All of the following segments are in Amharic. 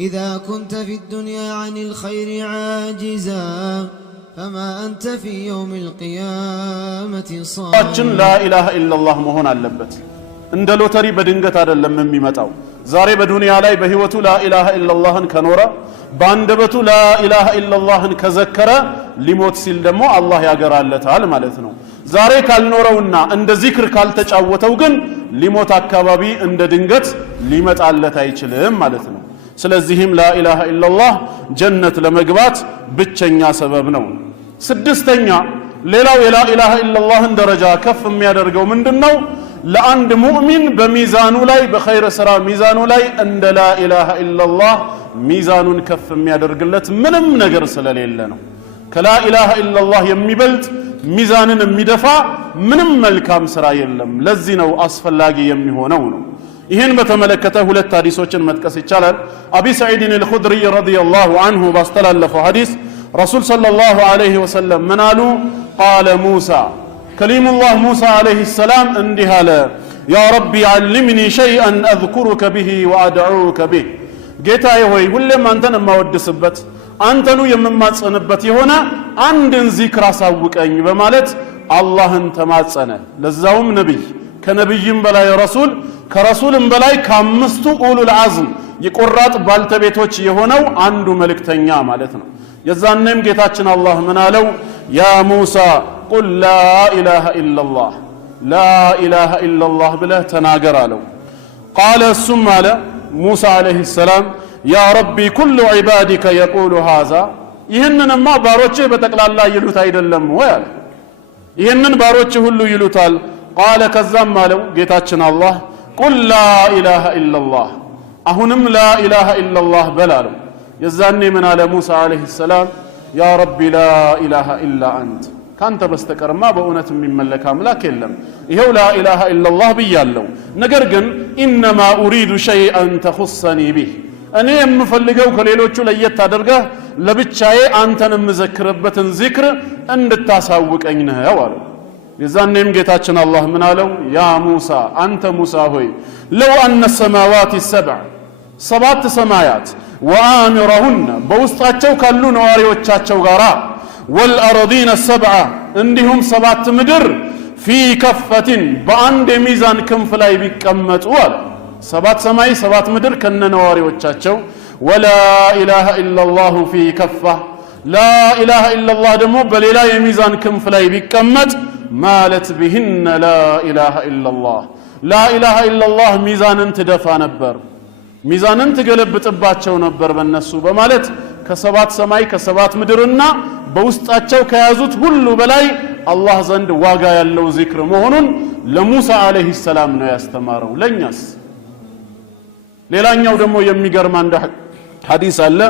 إذا كنت في الدنيا عن الخير عاجزا فما أنت في يوم القيامة صاعدا. لا إله إلا الله مهون اللبت عند لوتري بدنجت هذا لما ميمتاو زاري بدنيا لاي بهيوتو لا إله إلا الله كنورا باندبتو لا إله إلا الله كذكر لموت سيل دمو الله ያገራለታል ማለት ነው። ዛሬ ካልኖረውና እንደ ዚክር ካልተጫወተው ግን ሊሞት አካባቢ እንደ ድንገት ሊመጣለት አይችልም ማለት ነው። ስለዚህም لا إله إلا الله ጀነት ለመግባት ብቸኛ ሰበብ ነው። ስድስተኛ ሌላው لا إله إلا الله ደረጃ ከፍ የሚያደርገው ምንድነው? ለአንድ ሙእሚን በሚዛኑ ላይ በኸይር ስራ ሚዛኑ ላይ እንደ لا إله إلا الله ሚዛኑን ከፍ የሚያደርግለት ምንም ነገር ስለሌለ ነው። ከላ ኢላሃ ኢላላህ የሚበልጥ ሚዛንን የሚደፋ ምንም መልካም ስራ የለም። ለዚህ ነው አስፈላጊ የሚሆነው ነው። ይህን በተመለከተ ሁለት ሐዲሶችን መጥቀስ ይቻላል። አቢ ሰዒድ አልኹድሪ ረዲየላሁ ዐንሁ ባስተላለፈው ሐዲስ ረሱል ሰለላሁ ዐለይሂ ወሰለም ምን አሉ? ቃለ ሙሳ ከሊሙላህ ሙሳ ዐለይሂ ሰላም እንዲህ አለ፣ ያ ረቢ ዐልምኒ ሸይአን አዝኩሩከ ቢሂ ወአድዑከ ቢህ፣ ጌታዬ ሆይ ሁሌም አንተን የማወድስበት አንተኑ የምማጸንበት የሆነ አንድን ዚክር አሳውቀኝ በማለት አላህን ተማጸነ። ለዛውም ነብይ ከነብይም በላይ ረሱል ከረሱልም በላይ ከአምስቱ ኡሉል ዐዝም የቆራጥ ባልተቤቶች የሆነው አንዱ መልእክተኛ ማለት ነው። የዛኔም ጌታችን አላህ ምን አለው? ያ ሙሳ ቁል ላ ኢላሃ ኢላላህ ላ ኢላሃ ኢላላህ ብለህ ተናገር አለው። ቃለ እሱም አለ ሙሳ ዐለይሂ ሰላም ያ ረቢ ኩሉ ዒባዲከ የቁሉ ሃዛ፣ ይህንንማ ባሮችህ በጠቅላላ ይሉት አይደለም ወይ አለ። ይህንን ባሮችህ ሁሉ ይሉታል። ቃለ ከዛም አለው ጌታችን አላህ ቁል ላ ኢላሃ ኢላላህ፣ አሁንም ላ ኢላሃ ኢላላህ በል አለው። የዛኔ ምን አለ ሙሳ ዐለይሂ ሰላም ያ ረቢ ላ ኢላሃ ኢላ አንት፣ ካንተ በስተቀርማ በእውነት የሚመለክ አምላክ የለም። ይሄው ላ ኢላሃ ኢላላህ ብያለሁ፣ ነገር ግን ኢነማ ኡሪዱ ሸይአን ተኹሰኒ ቢህ፣ እኔ የምፈልገው ከሌሎቹ ለየት አድርገህ ለብቻዬ አንተን የምዘክርበትን ዚክር እንድታሳውቀኝ ነው አለው። የዛኔም ጌታችን አላህ ምን አለው? ያ ሙሳ አንተ ሙሳ ሆይ ለው አነ ሰማዋት ሰብዕ፣ ሰባት ሰማያት ወአሚረሁነ በውስጣቸው ካሉ ነዋሪዎቻቸው ጋራ ወልአርዲነ ሰብዓ እንዲሁም ሰባት ምድር ፊ ከፈትን በአንድ የሚዛን ክንፍ ላይ ቢቀመጡ አለ። ሰባት ሰማይ ሰባት ምድር ከነነዋሪዎቻቸው ወላ ኢላሃ ኢላላሁ ፊ ከፋ፣ ላ ኢላሃ ኢላላህ ደግሞ በሌላ የሚዛን ክንፍ ላይ ቢቀመጥ ማለት ቢህነ ላ ኢላሃ ኢላላህ፣ ላ ኢላሃ ኢላላህ ሚዛንን ትደፋ ነበር፣ ሚዛንን ትገለብጥባቸው ነበር በእነሱ በማለት ከሰባት ሰማይ ከሰባት ምድርና በውስጣቸው ከያዙት ሁሉ በላይ አላህ ዘንድ ዋጋ ያለው ዚክር መሆኑን ለሙሳ ዐለይሂ ሰላም ነው ያስተማረው። ለኛስ? ሌላኛው ደግሞ የሚገርም አንድ ሐዲስ አለ።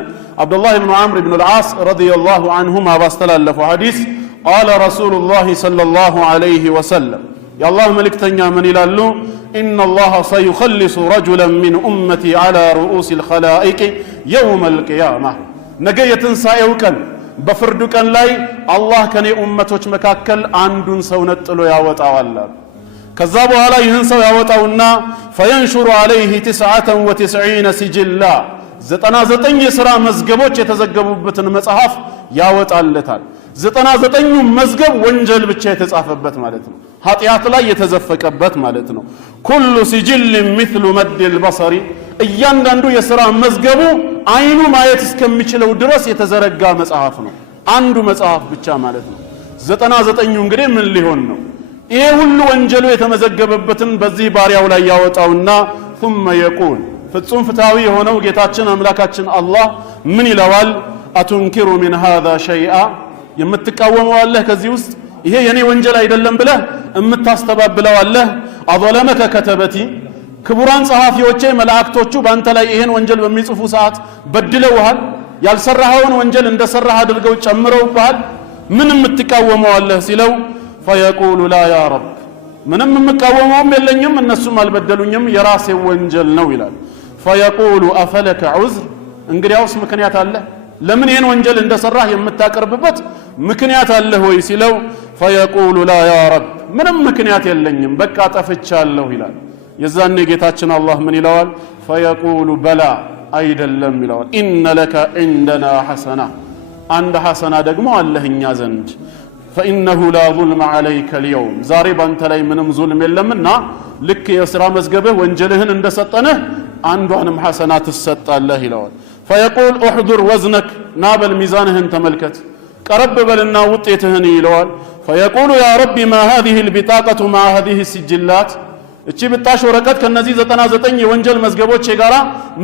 አብዱላህ ኢብኑ ዐምር ኢብኑ አልዓስ ረዲየላሁ ዐንሁማ ባስተላለፈው ሐዲስ ቃለ ረሱሉላህ ሰለላሁ ዐለይሂ ወሰለም፣ የአላህ መልእክተኛ ምን ይላሉ? ኢነላህ ሰዩኸልሱ ረጁለን ሚን ኡመቲ ዐላ ሩኡሲል ኸላኢቅ የውመል ቂያማ፣ ነገ የትንሣኤው ቀን በፍርዱ ቀን ላይ አላህ ከኔ ኡመቶች መካከል አንዱን ሰው ነጥሎ ያወጣዋል። ከዛ በኋላ ይህን ሰው ያወጣውና ፈየንሹሩ ዐለይሂ 99 ሲጅላ፣ 99 የሥራ መዝገቦች የተዘገቡበትን መጽሐፍ ያወጣለታል። 99ኙ መዝገብ ወንጀል ብቻ የተጻፈበት ማለት ነው፣ ኃጢአት ላይ የተዘፈቀበት ማለት ነው። ኩሉ ሲጅል ሚስሉ መድል በሰሪ፣ እያንዳንዱ የሥራ መዝገቡ አይኑ ማየት እስከሚችለው ድረስ የተዘረጋ መጽሐፍ ነው። አንዱ መጽሐፍ ብቻ ማለት ነው። 99ኙ እንግዲህ ምን ሊሆን ነው? ይሄ ሁሉ ወንጀሉ የተመዘገበበትን በዚህ ባሪያው ላይ ያወጣውና ثم يقول፣ ፍጹም ፍትሃዊ የሆነው ጌታችን አምላካችን አላህ ምን ይለዋል? አቱንኪሩ ሚን هذا شيئا፣ የምትቃወመው አለህ ከዚህ ውስጥ ይሄ የኔ ወንጀል አይደለም ብለህ የምታስተባብለው አለህ? አظለመከ ከተበቲ፣ ክቡራን ጸሐፊዎቼ መላእክቶቹ በአንተ ላይ ይሄን ወንጀል በሚጽፉ ሰዓት በድለውሃል፣ ያልሰራኸውን ወንጀል እንደሰራህ አድርገው ጨምረውብሃል፣ ምን የምትቃወመው አለህ ሲለው ፈየቁሉ ላ ያ ረብ፣ ምንም የምቃወመውም የለኝም እነሱም አልበደሉኝም የራሴ ወንጀል ነው ይላል። ፈየቁሉ አፈለከ ዑዝር፣ እንግዲያውስ ምክንያት አለ ለምን ይህን ወንጀል እንደሰራህ የምታቀርብበት ምክንያት አለ ወይ ሲለው ፈየቁሉ ላ ያ ረብ፣ ምንም ምክንያት የለኝም በቃ ጠፍቻለሁ ይላል። የዛኔ ጌታችን አላህ ምን ይለዋል? ፈየቁሉ በላ፣ አይደለም ይለዋል። ኢነ ለከ ዒንደና ሐሰና አንድ ሐሰና ደግሞ አለህ እኛ ዘንድ ፈኢነሁ ላ ዙልመ ዐለይከ ልየውም ዛሬ ባንተ ላይ ምንም ዙልም የለምና ልክ የሥራ መዝገብህ ወንጀልህን እንደሰጠንህ አንዷንም ሐሰና ትሰጣለህ ይለዋል። ፈየቁል ኡሕዱር ወዝነክ ናበል ሚዛንህን ተመልከት ቀረብ በልና ውጤትህን ይለዋል። ፈየቁሉ ያ ረቢ ማ ሃዚህ ልቢጣቀቱ ማ ሃዚህ ስጅላት እቺ ብጣሽ ወረቀት ከነዚህ 99 የወንጀል መዝገቦች ጋራ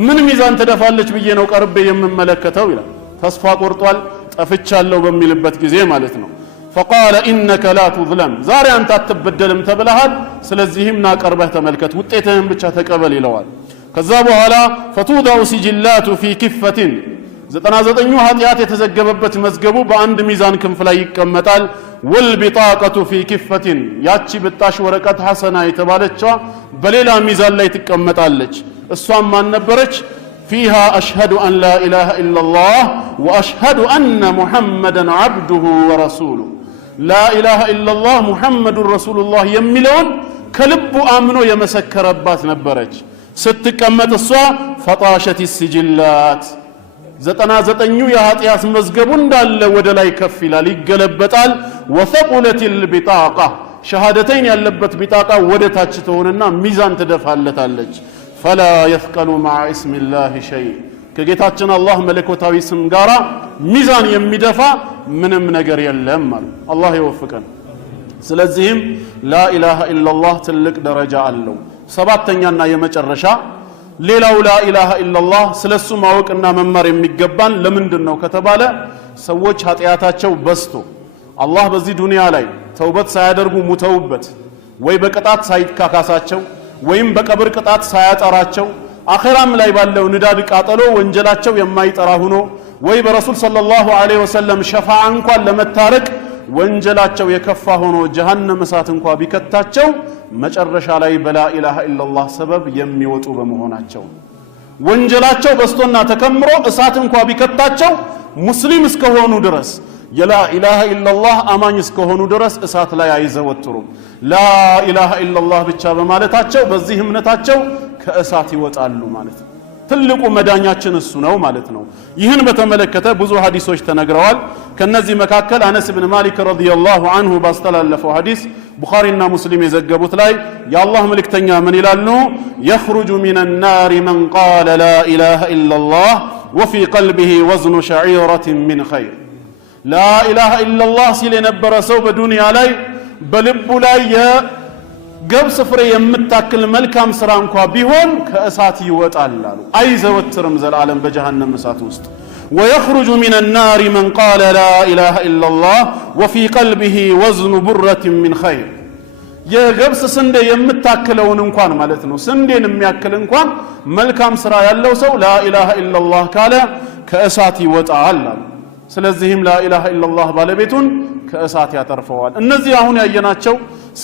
ምን ሚዛን ትደፋለች ብዬ ነው ቀርቤ የምመለከተው ይላል። ተስፋ ቆርጧል ጠፍቻለሁ በሚልበት ጊዜ ማለት ነው። فقال انك لا تظلم ዛሬ አንተ አትበደልም ተብለሃል ስለዚህም ና ቀርበህ ተመልከት ውጤትህን ብቻ ተቀበል ይለዋል። ከዛ በኋላ فتوضع سجلات في كفة 99 ኃጢአት የተዘገበበት መዝገቡ በአንድ ሚዛን ክንፍ ላይ ይቀመጣል። والبطاقة في كفة ያቺ ብጣሽ ወረቀት ሐሰና የተባለችዋ በሌላ ሚዛን ላይ ትቀመጣለች። እሷም ማን ነበረች? فيها أشهد أن لا إله إلا الله وأشهد أن محمدا عبده ورسوله لا إله إلا الله محمد رسول الله يملون كلب آمنو يمسكربات نبرج ستكمت الصوا فطاشت السجلات 99 የኃጢአት መዝገቡን እንዳለ ወደ ላይ ከፍ ይላል ይገለበጣል። وثقلت البطاقة ሸሃደተይን ያለበት ቢጣቃ ወደ ታች ተሆነና ሚዛን ትደፋለታለች። فلا يثقل مع اسم الله شيء ከጌታችን አላህ መለኮታዊ ስም ጋራ ሚዛን የሚደፋ ምንም ነገር የለም ማለት አላህ ይወፍቀን። ስለዚህም لا إله إلا الله ትልቅ ደረጃ አለው። ሰባተኛና የመጨረሻ ሌላው لا إله إلا الله ስለሱ ማወቅና መማር የሚገባን ለምንድነው ከተባለ ሰዎች ኃጢአታቸው በዝቶ አላህ በዚህ ዱንያ ላይ ተውበት ሳያደርጉ ሙተውበት ወይ በቅጣት ሳይካካሳቸው ወይም በቀብር ቅጣት ሳያጠራቸው አኺራም ላይ ባለው ንዳድ ቃጠሎ ወንጀላቸው የማይጠራ ሆኖ ወይ በረሱል ሰለላሁ ዐለይሂ ወሰለም ሸፋዓ እንኳን ለመታረቅ ወንጀላቸው የከፋ ሆኖ ጀሃነም እሳት እንኳን ቢከታቸው መጨረሻ ላይ በላ ኢላሃ ኢላላህ ሰበብ የሚወጡ በመሆናቸው ወንጀላቸው በስቶና ተከምሮ እሳት እንኳን ቢከታቸው ሙስሊም እስከሆኑ ድረስ የላ ኢላሃ ኢላላህ አማኝ እስከሆኑ ድረስ እሳት ላይ አይዘወትሩም። ላ ኢላሃ ኢላላህ ብቻ በማለታቸው በዚህ እምነታቸው ከእሳት ይወጣሉ ማለት ነው። ትልቁ መዳኛችን እሱ ነው ማለት ነው። ይህን በተመለከተ ብዙ ሐዲሶች ተነግረዋል። ከነዚህ መካከል አነስ ኢብኑ ማሊክ ረዲየላሁ ዐንሁ ባስተላለፈው ሐዲስ ቡኻሪና ሙስሊም የዘገቡት ላይ የአላህ መልእክተኛ ምን ይላሉ? يخرج من النار من قال لا إله إلا الله وفي قلبه وزن شعيرة من خير لا إله إلا الله ሲል የነበረ ሰው በዱንያ ላይ በልቡ ላይ የገብስ ፍሬ የምታክል መልካም ስራ እንኳን ቢሆን ከእሳት ይወጣል አሉ። አይዘወትርም ዘላለም በጀሃነም እሳት ውስጥ። ويخرج من النار من قال لا إله إلا الله وفي قلبه وزن برة من خير የገብስ ስንዴ የምታክለውን እንኳን ማለት ነው ስንዴን የሚያክል እንኳን መልካም ስራ ያለው ሰው لا إله إلا الله ካለ ከእሳት ይወጣል አሉ። ስለዚህም لا إله إلا الله ባለቤቱን ከእሳት ያተርፈዋል። እነዚህ አሁን ያየናቸው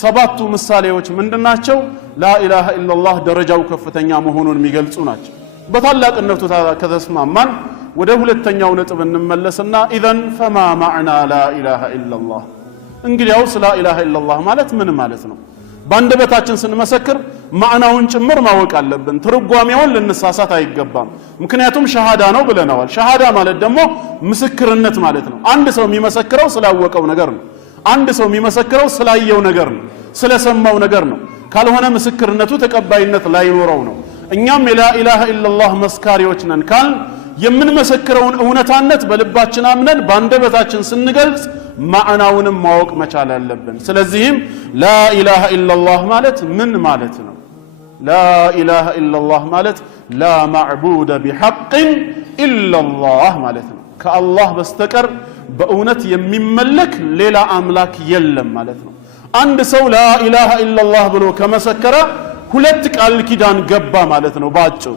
ሰባቱ ምሳሌዎች ምንድናቸው? لا إله إلا الله ደረጃው ከፍተኛ መሆኑን የሚገልጹ ናቸው። በታላቅነቱ ከተስማማን ወደ ሁለተኛው ነጥብ እንመለስና ኢዘን ፈማ ማዕና لا إله إلا الله እንግዲያውስ لا إله إلا الله ማለት ምን ማለት ነው? ባንደበታችን ስንመሰክር ማዕናውን ጭምር ማወቅ አለብን። ትርጓሜውን ልንሳሳት አይገባም። ምክንያቱም ሸሃዳ ነው ብለናል። ሸሃዳ ማለት ደግሞ ምስክርነት ማለት ነው። አንድ ሰው የሚመሰክረው ስላወቀው ነገር ነው። አንድ ሰው የሚመሰክረው ስላየው ነገር ነው፣ ስለሰማው ነገር ነው። ካልሆነ ምስክርነቱ ተቀባይነት ላይኖረው ነው። እኛም የላ ኢላሃ ኢላላህ መስካሪዎች ነን ካል የምንመሰክረውን እውነታነት በልባችን አምነን ባንደበታችን ስንገልጽ ማዕናውንም ማወቅ መቻል አለብን። ስለዚህም ላ ኢላሃ ኢላላህ ማለት ምን ማለት ነው? ላ ኢላሃ ኢላላህ ማለት ላ ማዕቡደ ቢሐቅን ኢላላህ ማለት ነው። ከአላህ በስተቀር በእውነት የሚመለክ ሌላ አምላክ የለም ማለት ነው። አንድ ሰው ላ ኢላሃ ኢላላህ ብሎ ከመሰከረ ሁለት ቃል ኪዳን ገባ ማለት ነው ባጭሩ።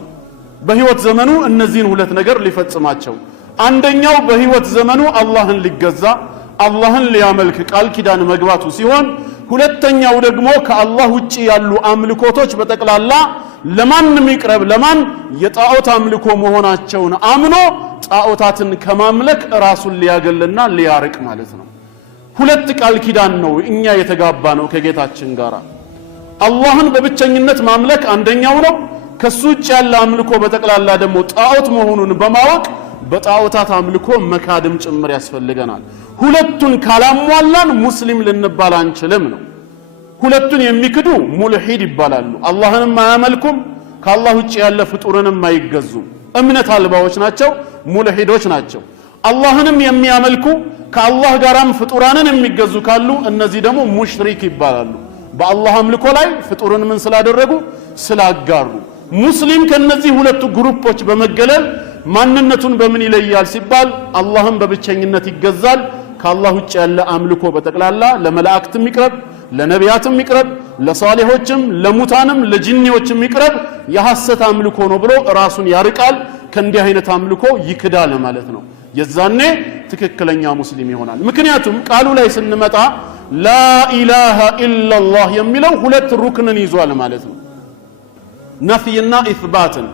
በህይወት ዘመኑ እነዚህን ሁለት ነገር ሊፈጽማቸው፣ አንደኛው በህይወት ዘመኑ አላህን ሊገዛ አላህን ሊያመልክ ቃል ኪዳን መግባቱ ሲሆን፣ ሁለተኛው ደግሞ ከአላህ ውጪ ያሉ አምልኮቶች በጠቅላላ ለማንም ይቅረብ ለማን የጣዖት አምልኮ መሆናቸውን አምኖ ጣዖታትን ከማምለክ ራሱን ሊያገልና ሊያርቅ ማለት ነው። ሁለት ቃል ኪዳን ነው እኛ የተጋባ ነው ከጌታችን ጋር። አላህን በብቸኝነት ማምለክ አንደኛው ነው። ከሱ ውጭ ያለ አምልኮ በጠቅላላ ደግሞ ጣዖት መሆኑን በማወቅ በጣዖታት አምልኮ መካድም ጭምር ያስፈልገናል። ሁለቱን ካላሟላን ሙስሊም ልንባል አንችልም ነው። ሁለቱን የሚክዱ ሙልሂድ ይባላሉ። አላህንም አያመልኩም፣ ከአላህ ውጭ ያለ ፍጡርንም አይገዙም። እምነት አልባዎች ናቸው፣ ሙልሂዶች ናቸው። አላህንም የሚያመልኩ ከአላህ ጋራም ፍጡራንን የሚገዙ ካሉ እነዚህ ደግሞ ሙሽሪክ ይባላሉ። በአላህ አምልኮ ላይ ፍጡርን ምን ስላደረጉ ስላጋሩ። ሙስሊም ከነዚህ ሁለቱ ግሩፖች በመገለል ማንነቱን በምን ይለያል ሲባል አላህን በብቸኝነት ይገዛል። ከአላህ ውጭ ያለ አምልኮ በጠቅላላ ለመላእክትም ይቅረብ፣ ለነቢያትም ይቅረብ፣ ለሷሊሆችም ለሙታንም ለጂኒዎችም ይቅረብ የሐሰት አምልኮ ነው ብሎ ራሱን ያርቃል። ከእንዲህ አይነት አምልኮ ይክዳል ማለት ነው። የዛኔ ትክክለኛ ሙስሊም ይሆናል። ምክንያቱም ቃሉ ላይ ስንመጣ ላኢላሃ ኢላላህ የሚለው ሁለት ሩክንን ይዟል ማለት ነው። ነፍይና ኢስባትን።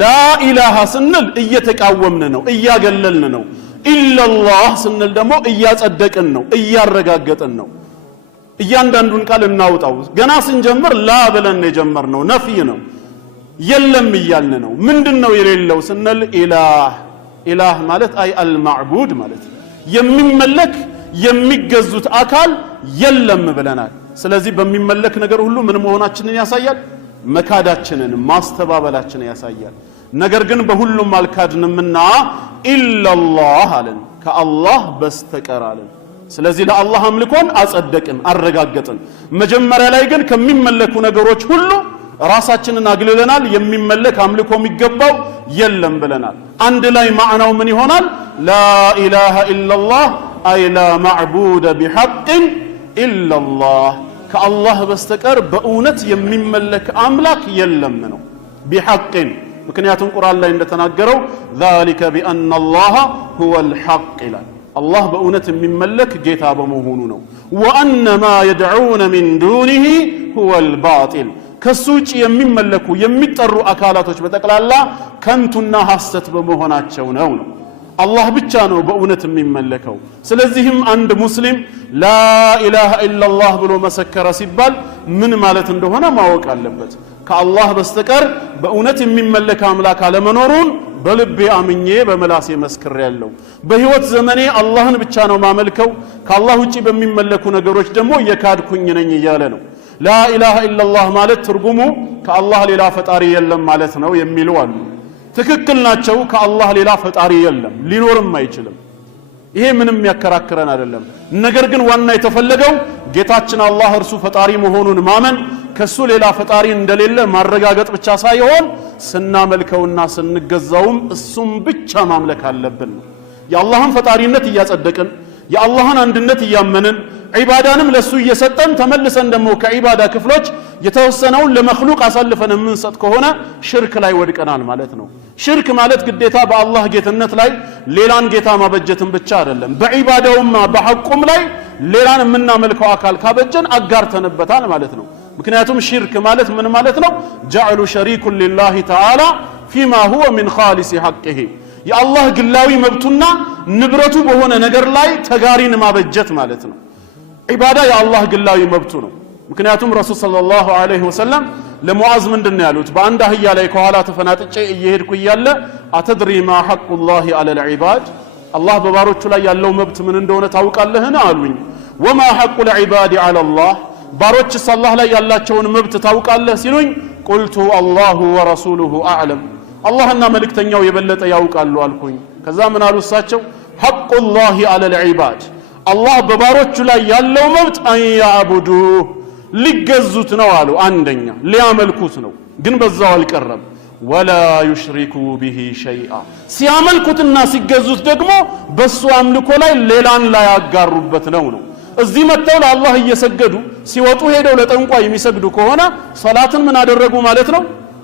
ላኢላሃ ስንል እየተቃወምን ነው፣ እያገለልን ነው። ኢላላህ ስንል ደግሞ እያጸደቅን ነው፣ እያረጋገጥን ነው። እያንዳንዱን ቃል እናውጣው። ገና ስንጀምር ላ ብለን የጀመርነው ነፍይ ነው፣ የለም እያልን ነው። ምንድነው የሌለው ስንል ኢላህ። ኢላህ ማለት አይ አልማዕቡድ ማለት የሚመለክ የሚገዙት አካል የለም ብለናል። ስለዚህ በሚመለክ ነገር ሁሉ ምን መሆናችንን ያሳያል? መካዳችንን ማስተባበላችንን ያሳያል። ነገር ግን በሁሉም አልካድንምና ኢላላህ አለን፣ ከአላህ በስተቀር አለን። ስለዚህ ለአላህ አምልኮን አጸደቅን፣ አረጋገጥን። መጀመሪያ ላይ ግን ከሚመለኩ ነገሮች ሁሉ ራሳችንን አግልለናል። የሚመለክ አምልኮ የሚገባው የለም ብለናል። አንድ ላይ ማዕናው ምን ይሆናል? ላኢላሃ ኢላላህ አይ ላ ማዕቡደ ቢሐቅን ኢላላህ፣ ከአላህ በስተቀር በእውነት የሚመለክ አምላክ የለም ነው። ቢሐቅን ምክንያቱም ቁርአን ላይ እንደተናገረው ዛሊከ ቢአነ አላህ ሁወል ሐቅ ይላል። አላህ በእውነት የሚመለክ ጌታ በመሆኑ ነው። ወአነ ማ የድዑነ ሚን ዱኒሂ ሁወል ባጢል፣ ከሱ ውጭ የሚመለኩ የሚጠሩ አካላቶች በጠቅላላ ከንቱና ሐሰት በመሆናቸው ነው። አላህ ብቻ ነው በእውነት የሚመለከው። ስለዚህም አንድ ሙስሊም ላኢላሃ ኢላላህ ብሎ መሰከረ ሲባል ምን ማለት እንደሆነ ማወቅ አለበት። ከአላህ በስተቀር በእውነት የሚመለክ አምላክ አለመኖሩን በልቤ አምኜ በመላሴ መስክሬያለሁ። በህይወት ዘመኔ አላህን ብቻ ነው ማመልከው፣ ከአላህ ውጪ በሚመለኩ ነገሮች ደግሞ የካድኩኝ ነኝ እያለ ነው። ላኢላሃ ኢላላህ ማለት ትርጉሙ ከአላህ ሌላ ፈጣሪ የለም ማለት ነው የሚሉ አሉ። ትክክል ናቸው። ከአላህ ሌላ ፈጣሪ የለም፣ ሊኖርም አይችልም። ይሄ ምንም ያከራክረን አይደለም። ነገር ግን ዋና የተፈለገው ጌታችን አላህ እርሱ ፈጣሪ መሆኑን ማመን፣ ከሱ ሌላ ፈጣሪ እንደሌለ ማረጋገጥ ብቻ ሳይሆን ስናመልከውና ስንገዛውም እሱም ብቻ ማምለክ አለብን። የአላህን ፈጣሪነት እያጸደቅን የአላህን አንድነት እያመንን ዒባዳንም ለሱ እየሰጠን ተመልሰን ደግሞ ከዒባዳ ክፍሎች የተወሰነውን ለመኽሉቅ አሳልፈን የምንሰጥ ከሆነ ሽርክ ላይ ወድቀናል ማለት ነው። ሽርክ ማለት ግዴታ በአላህ ጌትነት ላይ ሌላን ጌታ ማበጀትን ብቻ አይደለም። በዒባዳውም በሐቁም ላይ ሌላን የምናመልከው አካል ካበጀን አጋርተንበታል ማለት ነው። ምክንያቱም ሽርክ ማለት ምን ማለት ነው? ጀዐሉ ሸሪኩን ሊላሂ ተዓላ ፊማ ሁወ ሚን ኻሊሲ ሐቅሂ፣ የአላህ ግላዊ መብቱና ንብረቱ በሆነ ነገር ላይ ተጋሪን ማበጀት ማለት ነው። ዒባዳ የአላህ ግላዊ መብቱ ነው። ምክንያቱም ረሱል ሰለላሁ ዐለይሂ ወሰለም ለሙዓዝ ምንድነው ያሉት? በአንድ አህያ ላይ ከኋላ ተፈናጥጬ እየሄድኩ እያለ አተድሪ ማ ሐቁላሂ ዐለል ዒባድ፣ አላህ በባሮቹ ላይ ያለው መብት ምን እንደሆነ ታውቃለህን አሉኝ። ወማ ሐቁል ዒባድ ዐለላህ፣ ባሮችስ አላህ ላይ ያላቸውን መብት ታውቃለህ ሲሉኝ ቁልቱ አላሁ ወረሱሉሁ አዕለም፣ አላህና መልእክተኛው የበለጠ ያውቃሉ አልኩኝ። ከዛ ምን አሉ እሳቸው? ሐቁላሂ ዐለል ዒባድ፣ አላህ በባሮቹ ላይ ያለው መብት አንያዕቡዱህ፣ ሊገዙት ነው አሉ። አንደኛ ሊያመልኩት ነው፣ ግን በዛው አልቀረም። ወላ ዩሽሪኩ ቢሂ ሸይአ፣ ሲያመልኩትና ሲገዙት ደግሞ በሱ አምልኮ ላይ ሌላን ላይ ያጋሩበት ነው። እዚህ መጥተው ለአላህ እየሰገዱ ሲወጡ ሄደው ለጠንቋይ የሚሰግዱ ከሆነ ሶላትን ምን አደረጉ ማለት ነው?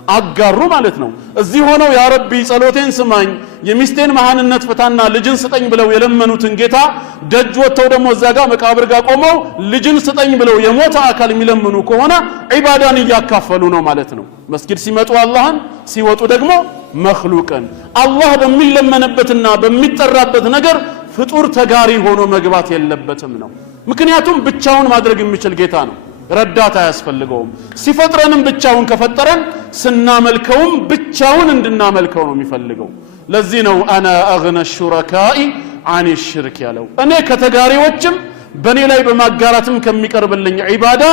አጋሩ ማለት ነው። እዚህ ሆነው ያ ረቢ ጸሎቴን ስማኝ፣ የሚስቴን መሃንነት ፍታና ልጅን ስጠኝ ብለው የለመኑትን ጌታ ደጅ ወጥተው ደግሞ እዛ ጋር መቃብር ጋር ቆመው ልጅን ስጠኝ ብለው የሞተ አካል የሚለምኑ ከሆነ ዒባዳን እያካፈሉ ነው ማለት ነው። መስጊድ ሲመጡ አላህን፣ ሲወጡ ደግሞ መኽሉቅን። አላህ በሚለመንበትና በሚጠራበት ነገር ፍጡር ተጋሪ ሆኖ መግባት የለበትም ነው። ምክንያቱም ብቻውን ማድረግ የሚችል ጌታ ነው። ረዳት አያስፈልገውም። ሲፈጥረንም ብቻውን ከፈጠረን ስናመልከውም ብቻውን እንድናመልከው ነው የሚፈልገው። ለዚህ ነው አና አግነ ሹረካኢ አን ሽርክ ያለው። እኔ ከተጋሪዎችም በእኔ ላይ በማጋራትም ከሚቀርብልኝ ዒባዳ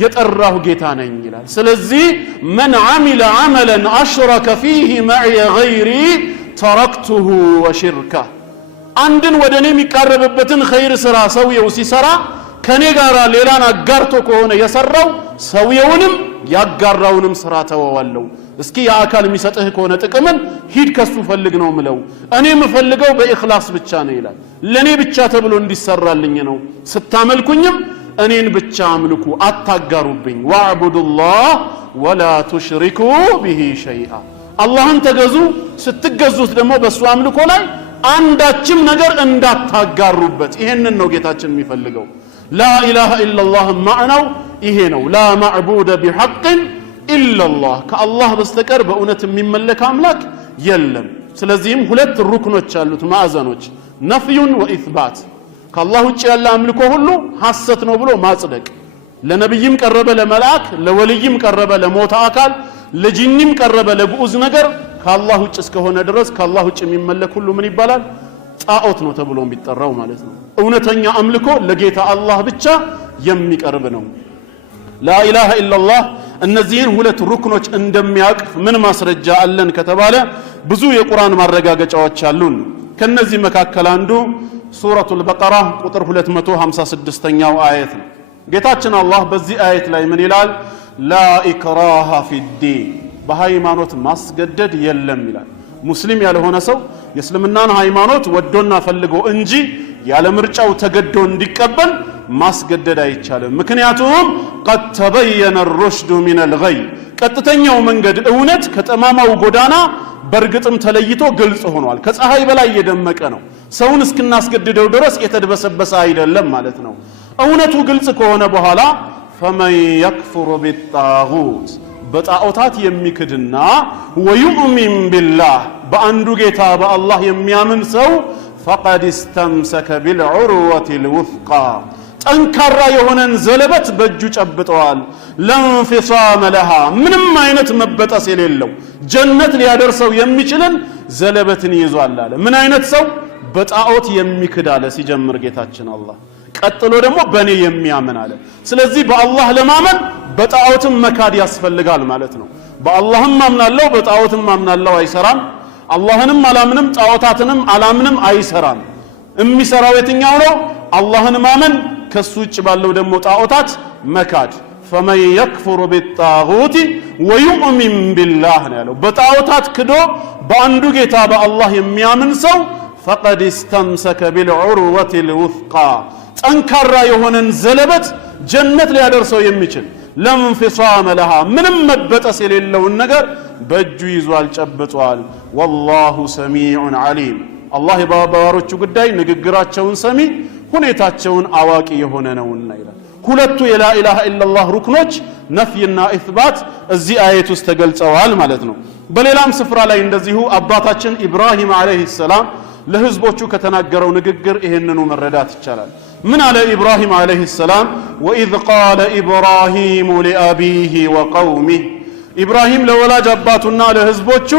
የጠራሁ ጌታ ነኝ ይላል። ስለዚህ መን ዓሚለ ዓመለን አሽረከ ፊህ መዕየ ገይሪ ተረክቱሁ ወሽርከ። አንድን ወደ እኔ የሚቃረብበትን ኸይር ስራ ሰውየው ሲሰራ ከኔ ጋር ሌላን አጋርቶ ከሆነ የሰራው ሰውየውንም ያጋራውንም ስራ ተወዋለሁ። እስኪ የአካል የሚሰጥህ ከሆነ ጥቅምን ሂድ ከሱ ፈልግ ነው ምለው። እኔ የምፈልገው በኢኽላስ ብቻ ነው ይላል። ለኔ ብቻ ተብሎ እንዲሰራልኝ ነው። ስታመልኩኝም እኔን ብቻ አምልኩ፣ አታጋሩብኝ። ወዕቡዱላህ ወላ ቱሽሪኩ ቢሂ ሸይአ። አላህን ተገዙ፣ ስትገዙት ደግሞ በሱ አምልኮ ላይ አንዳችም ነገር እንዳታጋሩበት። ይሄንን ነው ጌታችን የሚፈልገው። لا إله إلا الله معناه إهنو لا معبود بحق إلا الله كالله بستكر بأونة من ملك أملاك يلم. سلزيم هلت الركنة شالوت مأذنوش نفي وإثبات كالله شال أملكه هلو حسة نبلو ما صدق. لنبيهم كرب لملاك لوليهم كرب لموت أكل لجنهم كرب لبؤذ نجر كالله شسكه ندرس كالله من ملك هلو من يبالال ጣዖት ነው ተብሎ የሚጠራው ማለት ነው። እውነተኛ አምልኮ ለጌታ አላህ ብቻ የሚቀርብ ነው። ላኢላሃ ኢላላህ እነዚህን ሁለት ሩክኖች እንደሚያቅፍ ምን ማስረጃ አለን ከተባለ ብዙ የቁርአን ማረጋገጫዎች አሉን። ከነዚህ መካከል አንዱ ሱረቱል በቀራ ቁጥር 256ኛው አየት ነው። ጌታችን አላህ በዚህ አየት ላይ ምን ይላል? ላ ኢክራሃ ፊዲን፣ በሃይማኖት ማስገደድ የለም ይላል። ሙስሊም ያልሆነ ሰው የእስልምናን ሃይማኖት ወዶና ፈልጎ እንጂ ያለ ምርጫው ተገዶ እንዲቀበል ማስገደድ አይቻልም። ምክንያቱም قد تبين الرشد من الغي፣ ቀጥተኛው መንገድ እውነት ከጠማማው ጎዳና በርግጥም ተለይቶ ግልጽ ሆኗል። ከፀሐይ በላይ የደመቀ ነው። ሰውን እስክናስገድደው ድረስ የተደበሰበሰ አይደለም ማለት ነው። እውነቱ ግልጽ ከሆነ በኋላ فمن يكفر بالطاغوت፣ በጣዖታት የሚክድና ወዩእሚን ቢላህ፣ በአንዱ ጌታ በአላህ የሚያምን ሰው ፈቀድ እስተምሰከ ቢልዑርወቲ ልውፍቃ፣ ጠንካራ የሆነን ዘለበት በእጁ ጨብጠዋል። ለንፊሳመ ለሃ፣ ምንም አይነት መበጠስ የሌለው ጀነት ሊያደርሰው የሚችልን ዘለበትን ይዟል አለ። ምን አይነት ሰው? በጣዖት የሚክድ አለ ሲጀምር ጌታችን አላህ። ቀጥሎ ደግሞ በእኔ የሚያምን አለ። ስለዚህ በአላህ ለማመን በጣዖትም መካድ ያስፈልጋል ማለት ነው። በአላህም አምናለሁ በጣዖትም አምናለሁ አይሰራም። አላህንም አላምንም ጣዖታትንም አላምንም አይሰራም። የሚሰራው የትኛው ነው? አላህን ማመን፣ ከሱ ውጭ ባለው ደግሞ ጣዖታት መካድ። ፈመን የክፍሩ ቢጣጉት ወዩእሚን ቢላህ ነው ያለው። በጣዖታት ክዶ በአንዱ ጌታ በአላህ የሚያምን ሰው ፈቀድ እስተምሰከ ቢልዑርወቲ ልውፍቃ፣ ጠንካራ የሆነን ዘለበት ጀነት ሊያደርሰው የሚችል ለንፊሳመ ለሃ፣ ምንም መበጠስ የሌለውን ነገር በእጁ ይዟል ጨብጧል። ወላሁ ሰሚዑን ዓሊም፣ አላህ የባሮቹ ጉዳይ ንግግራቸውን ሰሚ ሁኔታቸውን አዋቂ የሆነ ነውና ይላል። ሁለቱ የላኢላሃ ኢላላህ ሩክኖች ነፍይና ኢስባት እዚህ አየት ውስጥ ተገልጸዋል ማለት ነው። በሌላም ስፍራ ላይ እንደዚሁ አባታችን ኢብራሂም አለይሂ ሰላም ለህዝቦቹ ከተናገረው ንግግር ይሄንኑ መረዳት ይቻላል። ምን አለ ኢብራሂም አለይሂ ሰላም? ወኢዝ ቃለ ኢብራሂሙ ሊአቢሂ ወቀውሚህ፣ ኢብራሂም ለወላጅ አባቱና ለህዝቦቹ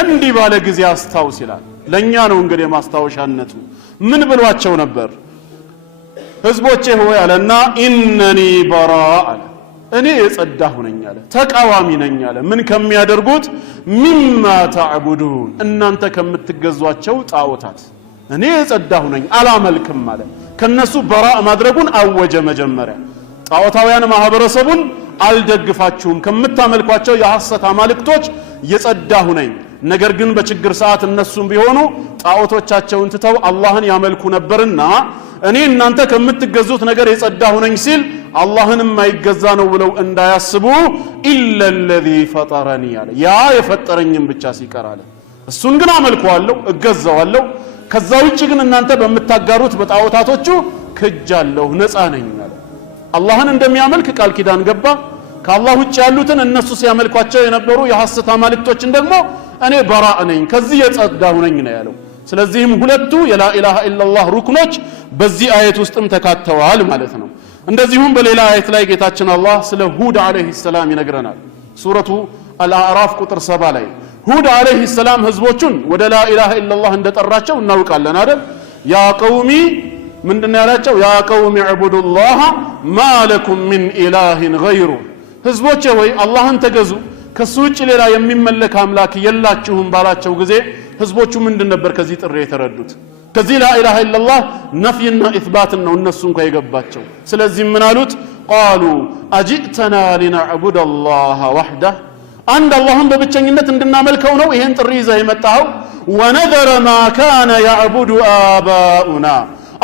እንዲህ ባለ ጊዜ አስታውስ ይላል። ለኛ ነው እንግዲህ ማስታወሻነቱ። ምን ብሏቸው ነበር? ህዝቦቼ ሆይ አለና ኢነኒ በራእ አለ፣ እኔ የጸዳሁ ነኝ አለ፣ ተቃዋሚ ነኝ አለ። ምን ከሚያደርጉት? ሚማ ተዕቡዱን፣ እናንተ ከምትገዟቸው ጣዖታት እኔ የጸዳሁ ነኝ አላመልክም አለ። ከነሱ በራእ ማድረጉን አወጀ። መጀመሪያ ጣዖታውያን ማህበረሰቡን አልደግፋችሁም፣ ከምታመልኳቸው የሐሰት አማልክቶች የጸዳሁ ነኝ። ነገር ግን በችግር ሰዓት እነሱም ቢሆኑ ጣዖቶቻቸውን ትተው አላህን ያመልኩ ነበርና እኔ እናንተ ከምትገዙት ነገር የጸዳሁ ነኝ ሲል አላህን የማይገዛ ነው ብለው እንዳያስቡ ኢለ الذي فطرني አለ፣ ያ የፈጠረኝም ብቻ ሲቀር አለ። እሱን ግን አመልከዋለሁ እገዛዋለሁ። ከዛ ውጭ ግን እናንተ በምታጋሩት በጣዖታቶቹ ክጃለሁ፣ ነፃ ነኝ አለ። አላህን እንደሚያመልክ ቃል ኪዳን ገባ። ከአላህ ውጭ ያሉትን እነሱ ሲያመልኳቸው የነበሩ የሐሰት አማልክቶችን ደግሞ እኔ በራእ ነኝ፣ ከዚህ የጸዳሁ ነኝ ነው ያለው። ስለዚህም ሁለቱ የላኢላሃ ኢላላህ ሩክኖች በዚህ አየት ውስጥም ተካተዋል ማለት ነው። እንደዚሁም በሌላ አየት ላይ ጌታችን አላህ ስለ ሁድ አለይሂ ሰላም ይነግረናል። ሱረቱ አልአዕራፍ ቁጥር 7 ላይ ሁድ አለይሂ ሰላም ህዝቦቹን ወደ ላ ኢላሃ ኢላላህ እንደጠራቸው እናውቃለን አይደል? ያ ቀውሚ ምንድነው ያላቸው? ያ ቀውሚ ዕቡዱላህ ማለኩም ሚን ኢላሂን ገይሩ፣ ህዝቦቼ ሆይ አላህን ተገዙ ከሱ ውጭ ሌላ የሚመለክ አምላክ የላችሁም ባላቸው ጊዜ ህዝቦቹ ምንድን ነበር ከዚህ ጥሪ የተረዱት? ከዚህ ላ ኢላሃ ኢላላህ ነፍይና ኢስባትን ነው እነሱ እንኳን የገባቸው። ስለዚህ ምን አሉት? ቃሉ አጂእተና ሊነዕቡደላህ ወህደህ፣ አንድ አላህን በብቸኝነት እንድናመልከው ነው ይሄን ጥሪ ይዘህ የመጣኸው? ወነዘረ ማ ካነ ያዕቡዱ አባኡና፣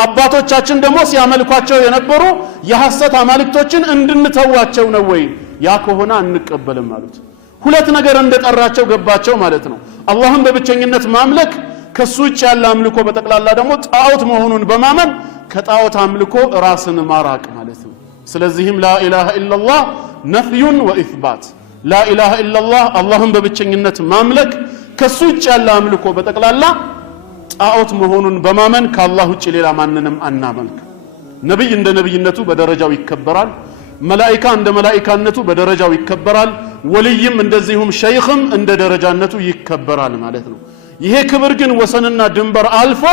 አባቶቻችን ደግሞ ሲያመልኳቸው የነበሩ የሐሰት አማልክቶችን እንድንተዋቸው ነው ወይ? ያ ከሆነ አንቀበልም አሉት። ሁለት ነገር እንደጠራቸው ገባቸው ማለት ነው። አላህን በብቸኝነት ማምለክ፣ ከሱ ውጭ ያለ አምልኮ በጠቅላላ ደግሞ ጣዖት መሆኑን በማመን ከጣዖት አምልኮ ራስን ማራቅ ማለት ነው። ስለዚህም ላ ኢላሃ ኢላላህ ነፍዩን ወኢስባት፣ ላ ኢላሃ ኢላላህ አላህን በብቸኝነት ማምለክ፣ ከሱ ውጭ ያለ አምልኮ በጠቅላላ ጣዖት መሆኑን በማመን ከአላህ ውጭ ሌላ ማንንም አናመልክ። ነብይ እንደ ነብይነቱ በደረጃው ይከበራል። መላኢካ እንደ መላኢካነቱ በደረጃው ይከበራል። ወልይም እንደዚሁም ሸይኽም እንደ ደረጃነቱ ይከበራል ማለት ነው። ይሄ ክብር ግን ወሰንና ድንበር አልፎ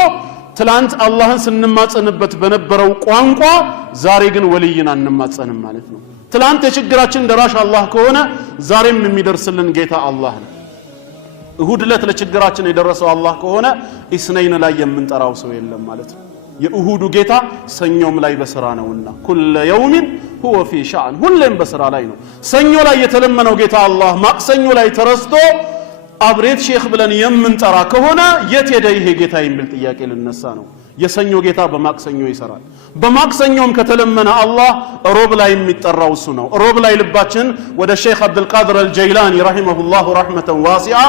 ትላንት አላህን ስንማጸንበት በነበረው ቋንቋ ዛሬ ግን ወልይን አንማጸንም ማለት ነው። ትላንት የችግራችን ደራሽ አላህ ከሆነ ዛሬም የሚደርስልን ጌታ አላህ ነው። እሁድ ዕለት ለችግራችን የደረሰው አላህ ከሆነ ኢስነይን ላይ የምንጠራው ሰው የለም ማለት ነው። የእሁዱ ጌታ ሰኞም ላይ በስራ ነውና ኩለ የውሚን ሁወ ፊ ሻዕን፣ ሁሌም በስራ ላይ ነው። ሰኞ ላይ የተለመነው ጌታ አላህ ማክሰኞ ላይ ተረስቶ አብሬት ሼክ ብለን የምንጠራ ከሆነ የት ሄደ ይሄ ጌታ የሚል ጥያቄ ልነሳ ነው። የሰኞ ጌታ በማክሰኞ ይሰራል። በማክሰኞም ከተለመነ አላህ ሮብ ላይ የሚጠራው እሱ ነው። ሮብ ላይ ልባችን ወደ ሼክ አብዱልቃድር አልጀይላኒ ረሂመሁላሁ ረሕመተን ዋሲዓ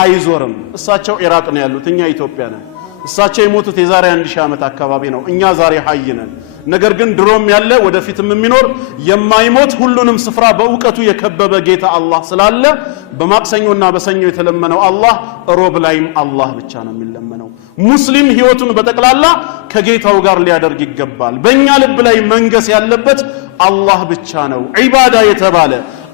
አይዞርም። እሳቸው ኢራቅ ነው ያሉት፣ እኛ ኢትዮጵያ ነን። እሳቸው የሞቱት የዛሬ 1000 ዓመት አካባቢ ነው። እኛ ዛሬ ሐይ ነን። ነገር ግን ድሮም ያለ ወደፊትም የሚኖር የማይሞት ሁሉንም ስፍራ በእውቀቱ የከበበ ጌታ አላህ ስላለ በማክሰኞና በሰኞ የተለመነው አላህ ሮብ ላይም አላህ ብቻ ነው የሚለመነው። ሙስሊም ህይወቱን በጠቅላላ ከጌታው ጋር ሊያደርግ ይገባል። በእኛ ልብ ላይ መንገስ ያለበት አላህ ብቻ ነው። ዒባዳ የተባለ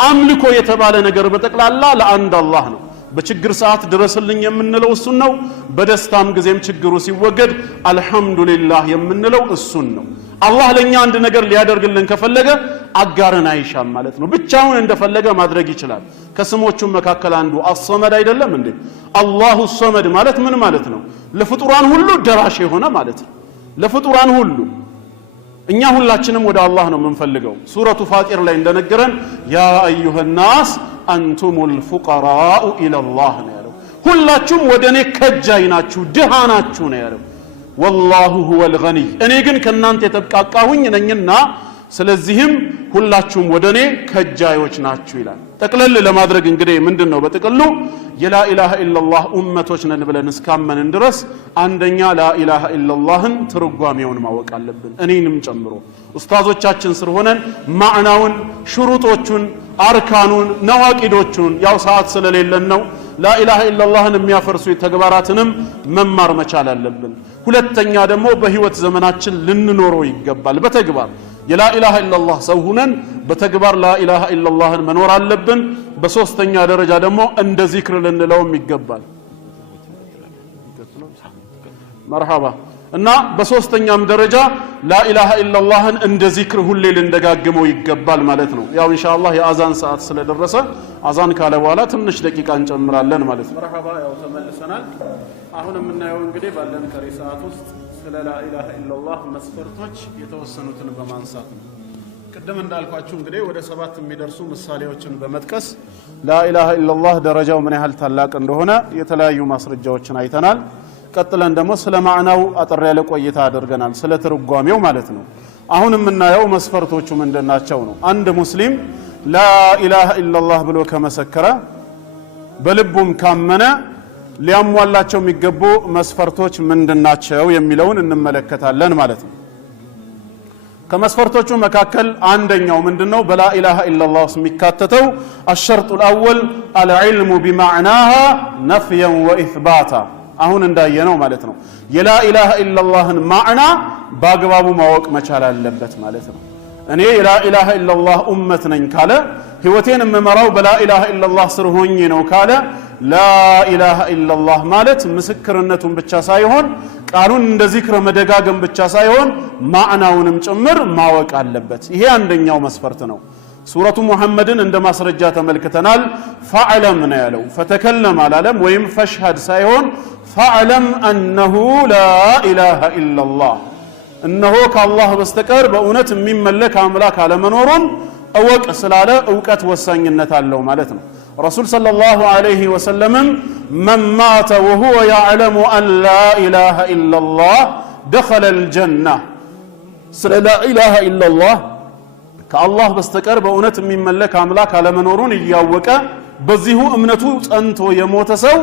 አምልኮ የተባለ ነገር በጠቅላላ ለአንድ አላህ ነው። በችግር ሰዓት ድረስልኝ የምንለው እሱን ነው። በደስታም ጊዜም ችግሩ ሲወገድ አልহামዱሊላህ የምንለው እሱን ነው። አላህ ለኛ አንድ ነገር ሊያደርግልን ከፈለገ አጋርን አይሻም ማለት ነው። ብቻውን እንደፈለገ ማድረግ ይችላል። ከስሞቹ መካከል አንዱ አሰመድ አይደለም እንዴ? አላሁ ሰመድ ማለት ምን ማለት ነው? ለፍጡራን ሁሉ ደራሽ የሆነ ማለት ነው። ለፍጡራን ሁሉ እኛ ሁላችንም ወደ አላህ ነው የምንፈልገው። ሱረቱ ፋጢር ላይ እንደነገረን ያ አዩሃ ናስ አንቱሙል ፉቀራኡ ኢለላህ ነው ያለው። ሁላችሁም ወደኔ ከጃይ ናችሁ፣ ድሃ ናችሁ ነው ያለው። ወላሁ ሁወል ገኒይ፣ እኔ ግን ከናንተ የተብቃቃሁኝ ነኝና ስለዚህም ሁላችሁም ወደኔ ከጃዮች ናችሁ ይላል። ጠቅለል ለማድረግ እንግዲህ ምንድነው በጥቅሉ የላ ኢላሃ ኢላላህ ኡመቶች ነን ብለን እስካመንን ድረስ አንደኛ ላ ኢላሃ ኢላላህን ትርጓሜውን ማወቅ አለብን። እኔንም ጨምሮ ኡስታዞቻችን ስር ሆነን ማዕናውን፣ ሽሩጦቹን፣ አርካኑን፣ ነዋቂዶቹን ያው ሰዓት ስለሌለን ነው ላ ኢላሃ ኢላላህን የሚያፈርሱ ተግባራትንም መማር መቻል አለብን። ሁለተኛ ደግሞ በህይወት ዘመናችን ልንኖረው ይገባል። በተግባር የላ ኢላሃ ኢላላህ ሰው ሆነን በተግባር ላ ኢላሃ ኢላላህን መኖር አለብን። በሶስተኛ ደረጃ ደግሞ እንደ ዚክር ልንለውም ይገባል። መርሐባ። እና በሶስተኛም ደረጃ ላ ኢላሃ ኢላላህን እንደ ዚክር ሁሌ ልንደጋግመው ይገባል ማለት ነው። ያው ኢንሻአላህ የአዛን ሰዓት ስለደረሰ አዛን ካለ በኋላ ትንሽ ደቂቃ እንጨምራለን ማለት ነው። መርሐባ። ያው ተመልሰናል። አሁን የምናየው እንግዲህ ባለን ቀሪ ሰዓት ውስጥ ስለ ላ ኢላሃ ኢላላህ መስፈርቶች የተወሰኑትን በማንሳት ነው። ቅድም እንዳልኳችሁ እንግዲህ ወደ 7 የሚደርሱ ምሳሌዎችን በመጥቀስ ላ ኢላሃ ኢላላህ ደረጃው ምን ያህል ታላቅ እንደሆነ የተለያዩ ማስረጃዎችን አይተናል። ቀጥለን ደግሞ ስለ ማዕናው አጠር ያለ ቆይታ አድርገናል፣ ስለ ትርጓሜው ማለት ነው። አሁን የምናየው መስፈርቶቹ ምንድናቸው ነው። አንድ ሙስሊም ላ ኢላሃ ኢላላህ ብሎ ከመሰከረ በልቡም ካመነ ሊያሟላቸው የሚገቡ መስፈርቶች ምንድናቸው የሚለውን እንመለከታለን ማለት ነው። ከመስፈርቶቹ መካከል አንደኛው ምንድነው? በላ ኢላሃ ኢላላህ ውስጥ የሚካተተው አሸርጡል አወል አልዕልሙ ቢማዕናሃ ነፍየን ወኢስባታ። አሁን እንዳየነው ማለት ነው የላ ኢላሃ ኢላላህን ማዕና በአግባቡ ማወቅ መቻል አለበት ማለት ነው። እኔ ላኢላሃ ኢላላህ ኡመት ነኝ ካለ ህይወቴን የምመራው በላኢላሃ ኢላላህ ስር ሆኜ ነው ካለ ላኢላሃ ኢላላህ ማለት ምስክርነቱን ብቻ ሳይሆን ቃሉን እንደ ዚክር መደጋገም ብቻ ሳይሆን ማዕናውንም ጭምር ማወቅ አለበት። ይሄ አንደኛው መስፈርት ነው። ሱረቱ ሙሐመድን እንደ ማስረጃ ተመልክተናል። ፈዕለም ነው ያለው፣ ፈተከለም አላለም። ወይም ፈሽሀድ ሳይሆን ፈዕለም አነሁ ላኢላሃ ኢላላህ፣ እነሆ ከአላህ በስተቀር በእውነት የሚመለክ አምላክ አለመኖሩን እወቅ ስላለ እውቀት ወሳኝነት አለው ማለት ነው። ረሱል ሰለላሁ ዐለይሂ ወሰለምም መን ማተ ወሁወ ያዕለሙ አን ላኢላሃ ኢላላህ ደኸለል ጀና፣ ስለ ላኢላሃ ኢላላህ ከአላህ በስተቀር በእውነት የሚመለክ አምላክ አለመኖሩን እያወቀ በዚሁ እምነቱ ጸንቶ የሞተ ሰው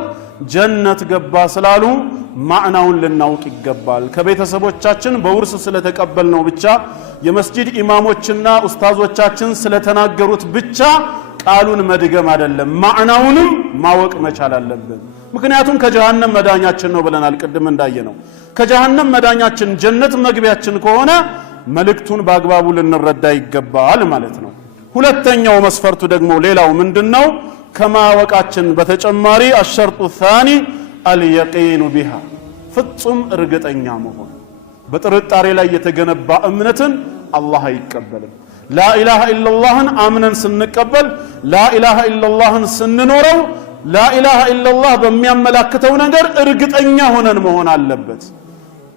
ጀነት ገባ ስላሉ ማዕናውን ልናውቅ ይገባል። ከቤተሰቦቻችን በውርስ ስለተቀበልነው ብቻ የመስጂድ ኢማሞችና ኡስታዞቻችን ስለተናገሩት ብቻ ቃሉን መድገም አይደለም፣ ማዕናውንም ማወቅ መቻል አለብን። ምክንያቱም ከጀሃነም መዳኛችን ነው ብለናል። ቅድም እንዳየነው ከጀሃነም መዳኛችን ጀነት መግቢያችን ከሆነ መልእክቱን በአግባቡ ልንረዳ ይገባል ማለት ነው። ሁለተኛው መስፈርቱ ደግሞ ሌላው ምንድነው? ከማወቃችን በተጨማሪ አሸርጡ ታኒ አልየቂኑ ቢሃ፣ ፍጹም እርግጠኛ መሆን። በጥርጣሬ ላይ የተገነባ እምነትን አላህ አይቀበልም። ላኢላሃ ኢላላህን አምነን ስንቀበል፣ ላኢላሃ ኢላላህን ስንኖረው፣ ላኢላሃ ኢላላህ በሚያመላክተው ነገር እርግጠኛ ሆነን መሆን አለበት።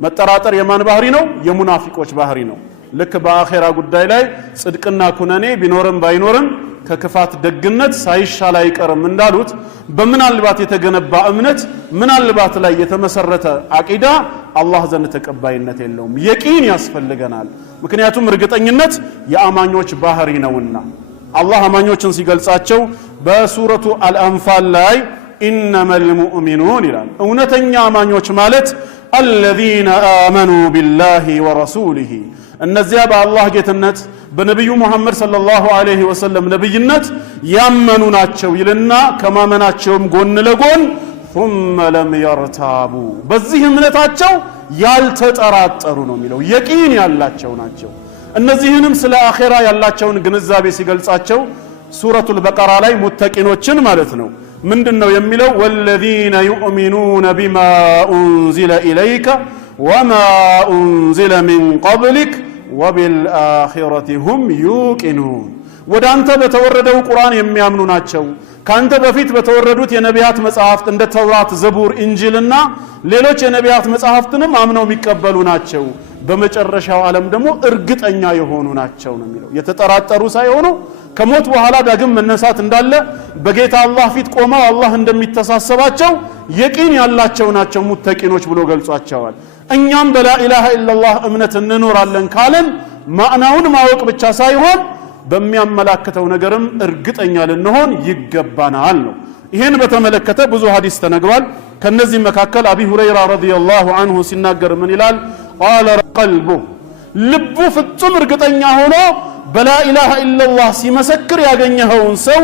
መጠራጠር የማን ባህሪ ነው? የሙናፊቆች ባህሪ ነው። ልክ በአኼራ ጉዳይ ላይ ጽድቅና ኩነኔ ቢኖርም ባይኖርም ከክፋት ደግነት ሳይሻል አይቀርም እንዳሉት በምናልባት የተገነባ እምነት ምናልባት ላይ የተመሰረተ አቂዳ አላህ ዘንድ ተቀባይነት የለውም። የቂን ያስፈልገናል። ምክንያቱም እርግጠኝነት የአማኞች ባህሪ ነውና አላህ አማኞችን ሲገልጻቸው በሱረቱ አልአንፋል ላይ ኢነመል ሙእሚኑን ይላል። እውነተኛ አማኞች ማለት አለዚነ አመኑ ቢላሂ ወረሱሊሂ፣ እነዚያ በአላህ ጌትነት በነቢዩ ሙሐመድ ሰለላሁ ዐለይሂ ወሰለም ነብይነት ያመኑ ናቸው ይልና ከማመናቸውም ጎን ለጎን ثم لم يرتابوا፣ በዚህ እምነታቸው ያልተጠራጠሩ ነው የሚለው። የቂን ያላቸው ናቸው። እነዚህንም ስለ አኺራ ያላቸውን ግንዛቤ ሲገልጻቸው ሱረቱል በቀራ ላይ ሙተቂኖችን ማለት ነው ምንድነው የሚለው? ወለዚነ ዩእሚኑነ ቢማ ኡንዚለ ኢለይከ ወማ ኡንዚለ ሚን ቀብሊክ ወቢልአኺረቲ ሁም ዩቂኑን፣ ወደ አንተ በተወረደው ቁርአን የሚያምኑ ናቸው። ካንተ በፊት በተወረዱት የነቢያት መጽሐፍት እንደ ተውራት፣ ዘቡር፣ ኢንጂልና ሌሎች የነቢያት መጽሐፍትንም አምነው የሚቀበሉ ናቸው። በመጨረሻው ዓለም ደግሞ እርግጠኛ የሆኑ ናቸው ነው የሚለው። የተጠራጠሩ ሳይሆኑ ከሞት በኋላ ዳግም መነሳት እንዳለ በጌታ አላህ ፊት ቆመው አላህ እንደሚተሳሰባቸው የቂን ያላቸው ናቸው ሙተቂኖች ብሎ ገልጿቸዋል። እኛም በላኢላሃ ኢላላህ እምነት እንኖራለን ካለን ማዕናውን ማወቅ ብቻ ሳይሆን በሚያመላክተው ነገርም እርግጠኛ ልንሆን ይገባናል ነው። ይሄን በተመለከተ ብዙ ሐዲስ ተነግሯል። ከነዚህ መካከል አቢ ሁረይራ ረዲየላሁ ዐንሁ ሲናገር ምን ይላል? ቃለ ቀልቡ፣ ልቡ ፍጹም እርግጠኛ ሆኖ በላኢላሃ ኢላላህ ሲመሰክር ያገኘኸውን ሰው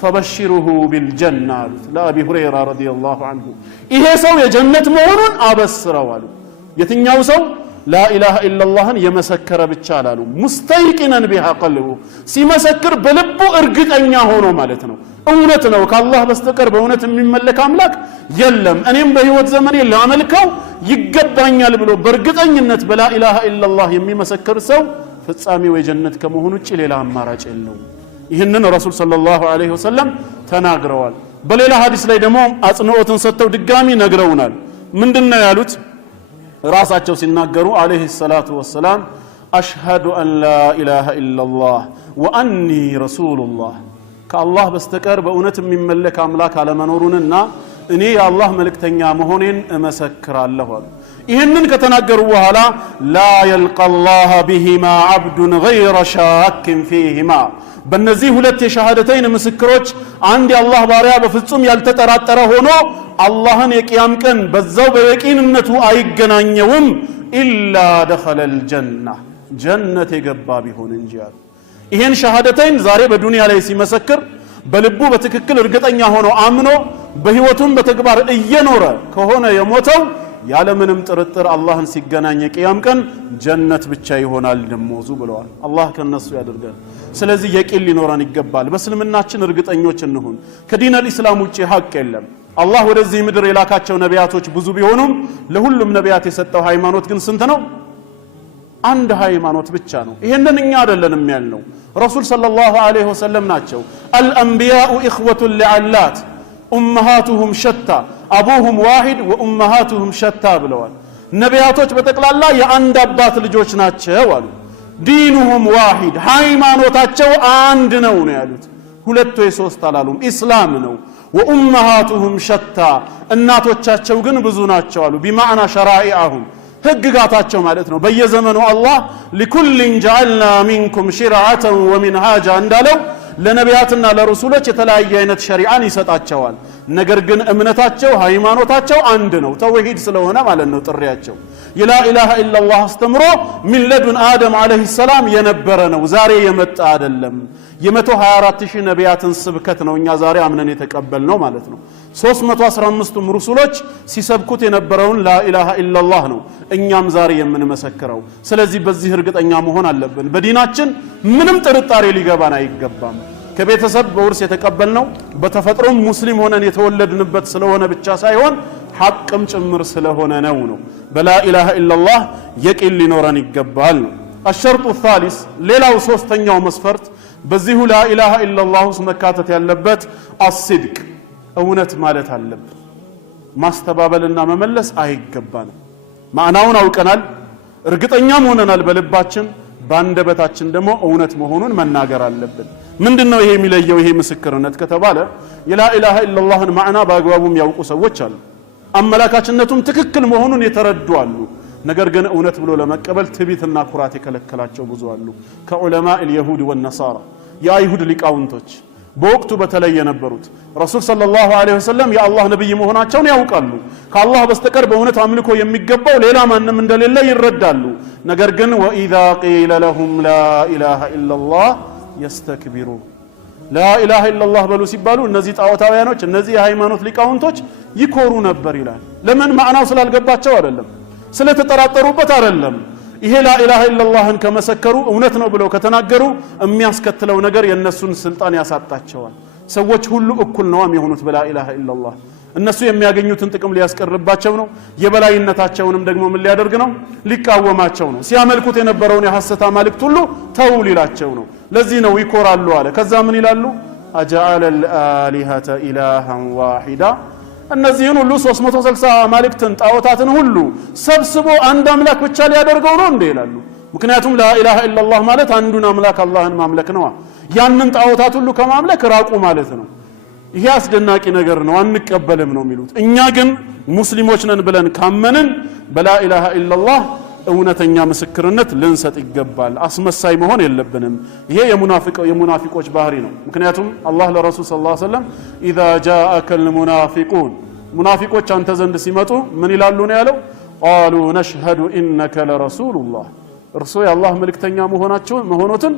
ፈበሽሩሁ ቢልጀና አሉት ለአቢ ሁረይራ ረዲየላሁ ዐንሁ። ይሄ ሰው የጀነት መሆኑን አበስረው አሉ። የትኛው ሰው? ላኢላሃ ኢላላህን የመሰከረ ብቻ አላሉ። ሙስተይቂነን ቢሃ ቀልቡ፣ ሲመሰክር በልቡ እርግጠኛ ሆኖ ማለት ነው። እውነት ነው ከአላህ በስተቀር በእውነት የሚመለክ አምላክ የለም፣ እኔም በህይወት ዘመኔ ላመልከው ይገባኛል ብሎ በእርግጠኝነት በላኢላሃ ኢላላህ የሚመሰክር ሰው ፍጻሜው የጀነት ከመሆኑ ውጭ ሌላ አማራጭ የለውም። ይህንን ረሱል ሰለላሁ ዐለይሂ ወሰለም ተናግረዋል። በሌላ ሐዲስ ላይ ደግሞ አጽንኦትን ሰጥተው ድጋሚ ነግረውናል። ምንድነው ያሉት? ራሳቸው ሲናገሩ ዐለይሂ ሰላቱ ወሰላም አሽሀዱ አን ላ ኢላሃ ኢላላህ ወአኒ ረሱሉላህ፣ ከአላህ በስተቀር በእውነት የሚመለክ አምላክ አለመኖሩንና እኔ የአላህ መልእክተኛ መሆኔን እመሰክራለሁ አሉ። ይህንን ከተናገሩ በኋላ ላ የልቀ ላህ ቢሂማ ዓብዱን ገይረ ሻኪን ፊሂማ፣ በእነዚህ ሁለት የሸሃደተይን ምስክሮች አንድ የአላህ ባሪያ በፍጹም ያልተጠራጠረ ሆኖ አላህን የቅያም ቀን በዛው በየቂንነቱ አይገናኘውም ኢላ ደኸለል ጀና፣ ጀነት የገባ ቢሆን እንጂ አሉ። ይህን ሸሃደተይን ዛሬ በዱንያ ላይ ሲመሰክር በልቡ በትክክል እርግጠኛ ሆኖ አምኖ በህይወቱም በተግባር እየኖረ ከሆነ የሞተው ያለምንም ጥርጥር አላህን ሲገናኝ የቂያም ቀን ጀነት ብቻ ይሆናል ደሞዙ ብለዋል። አላህ ከነሱ ያደርጋል። ስለዚህ የቂን ሊኖረን ይገባል። በእስልምናችን እርግጠኞች እንሁን። ከዲን አልኢስላም ውጪ ሐቅ የለም። አላህ ወደዚህ ምድር የላካቸው ነቢያቶች ብዙ ቢሆኑም ለሁሉም ነቢያት የሰጠው ሃይማኖት ግን ስንት ነው? አንድ ሃይማኖት ብቻ ነው። ይሄንን እኛ አይደለንም ያልነው፣ ረሱል ሰለላሁ ዐለይሂ ወሰለም ናቸው። አልአንቢያኡ ኢኽወቱን ሊዐላት ኡመሃቱሁም ሸታ አቡሁም ዋሂድ ወኡመሃቱሁም ሸታ ብለዋል። ነቢያቶች በጠቅላላ የአንድ አባት ልጆች ናቸው አሉ። ዲኑሁም ዋሂድ ሃይማኖታቸው አንድ ነው ነው ያሉት። ሁለት ወይ ሶስት አላሉም። ኢስላም ነው። ወኡመሃቱሁም ሸታ እናቶቻቸው ግን ብዙ ናቸው አሉ። ቢማዕና ሸራኢዐሁም ህግጋታቸው ማለት ነው። በየዘመኑ አላህ ሊኩልን ጀዐልና ሚንኩም ሽርዐተን ወሚንሃጃ እንዳለው ለነቢያትና ለረሱሎች የተለያየ አይነት ሸሪዓን ይሰጣቸዋል። ነገር ግን እምነታቸው ሃይማኖታቸው አንድ ነው። ተውሂድ ስለሆነ ማለት ነው ጥሪያቸው። የላ ኢላሃ ኢላላህ አስተምሮ ሚለዱን አደም አለይሂ ሰላም የነበረ ነው፣ ዛሬ የመጣ አይደለም። የ124,000 ነቢያትን ስብከት ነው እኛ ዛሬ አምነን የተቀበልነው ማለት ነው። 315ቱም ሩሱሎች ሲሰብኩት የነበረውን ላ ኢላሃ ኢላላህ ነው እኛም ዛሬ የምንመሰክረው። ስለዚህ በዚህ እርግጠኛ መሆን አለብን። በዲናችን ምንም ጥርጣሬ ሊገባን አይገባም። ከቤተሰብ በውርስ የተቀበልነው በተፈጥሮም ሙስሊም ሆነን የተወለድንበት ስለሆነ ብቻ ሳይሆን ሐቅም ጭምር ስለሆነ ነው። በላ ኢላሃ ኢላላህ የቂን ሊኖረን ይገባል። الشرط الثالث ሌላው ሶስተኛው መስፈርት በዚሁ ላ ኢላሃ ኢላላህ ውስጥ መካተት ያለበት አስድቅ እውነት ማለት አለብን። ማስተባበልና መመለስ አይገባንም። ማዕናውን አውቀናል፣ እርግጠኛም ሆነናል በልባችን፣ ባንደበታችን ደግሞ እውነት መሆኑን መናገር አለብን። ምንድነው ይሄ የሚለየው? ይሄ ምስክርነት ከተባለ የላ ኢላሃ ኢላላህን ማዕና በአግባቡም ያውቁ ሰዎች አሉ፣ አመላካችነቱም ትክክል መሆኑን የተረዱ አሉ። ነገር ግን እውነት ብሎ ለመቀበል ትዕቢትና ኩራት የከለከላቸው ብዙ አሉ። ከዑለማء اليهود والنصارى የአይሁድ ሊቃውንቶች በወቅቱ በተለይ የነበሩት ረሱል ሰለላሁ ዐለይሂ ወሰለም የአላህ ነብይ መሆናቸውን ያውቃሉ። ከአላህ በስተቀር በእውነት አምልኮ የሚገባው ሌላ ማንም እንደሌለ ይረዳሉ። ነገር ግን ወኢዛ ቂለ ለሁም ላ ኢላሃ ኢላላህ يستكبرون لا إله إلا الله بلو ሲባሉ እነዚህ ጣዖታውያኖች እነዚህ የሃይማኖት ሊቃውንቶች ይኮሩ ነበር ይላል። ለምን? ማዕናው ስላልገባቸው አይደለም፣ ስለተጠራጠሩበት አይደለም። ይሄ ላ ኢላሃ ኢላላህን ከመሰከሩ እውነት ነው ብለው ከተናገሩ የሚያስከትለው ነገር የነሱን ስልጣን ያሳጣቸዋል። ሰዎች ሁሉ እኩል ነው የሚሆኑት በላ ኢላሃ ኢላላህ። እነሱ የሚያገኙትን ጥቅም ሊያስቀርባቸው ነው፣ የበላይነታቸውንም ደግሞ ምን ሊያደርግ ነው? ሊቃወማቸው ነው። ሲያመልኩት የነበረውን የሐሰት አማልክት ሁሉ ተው ሊላቸው ነው። ለዚህ ነው ይኮራሉ አለ። ከዛ ምን ይላሉ? አጀዐለ አልአሊሀተ ኢላሃን ዋሂዳ እነዚህን ሁሉ 360 አማልክትን ጣዖታትን ሁሉ ሰብስቦ አንድ አምላክ ብቻ ሊያደርገው ነው እንዴ ይላሉ። ምክንያቱም ላ ኢላሃ ኢላላህ ማለት አንዱን አምላክ አላህን ማምለክ ነው። ያንን ጣዖታት ሁሉ ከማምለክ ራቁ ማለት ነው። ይሄ አስደናቂ ነገር ነው፣ አንቀበልም ነው የሚሉት። እኛ ግን ሙስሊሞች ነን ብለን ካመንን በላ ኢላሃ ኢላላህ እውነተኛ ምስክርነት ልንሰጥ ይገባል። አስመሳይ መሆን የለብንም። ይሄ የሙናፊቆች ባህሪ ነው። ምክንያቱም አላህ ለረሱል ሰለላሁ ዐለይሂ ወሰለም ኢዛ ጃአከል ሙናፊቁን ሙናፊቆች አንተ ዘንድ ሲመጡ ምን ይላሉ ነው ያለው? ቃሉ ነሽሀዱ ኢነከ ለረሱሉላህ እርሱ የአላህ መልእክተኛ መሆኖትን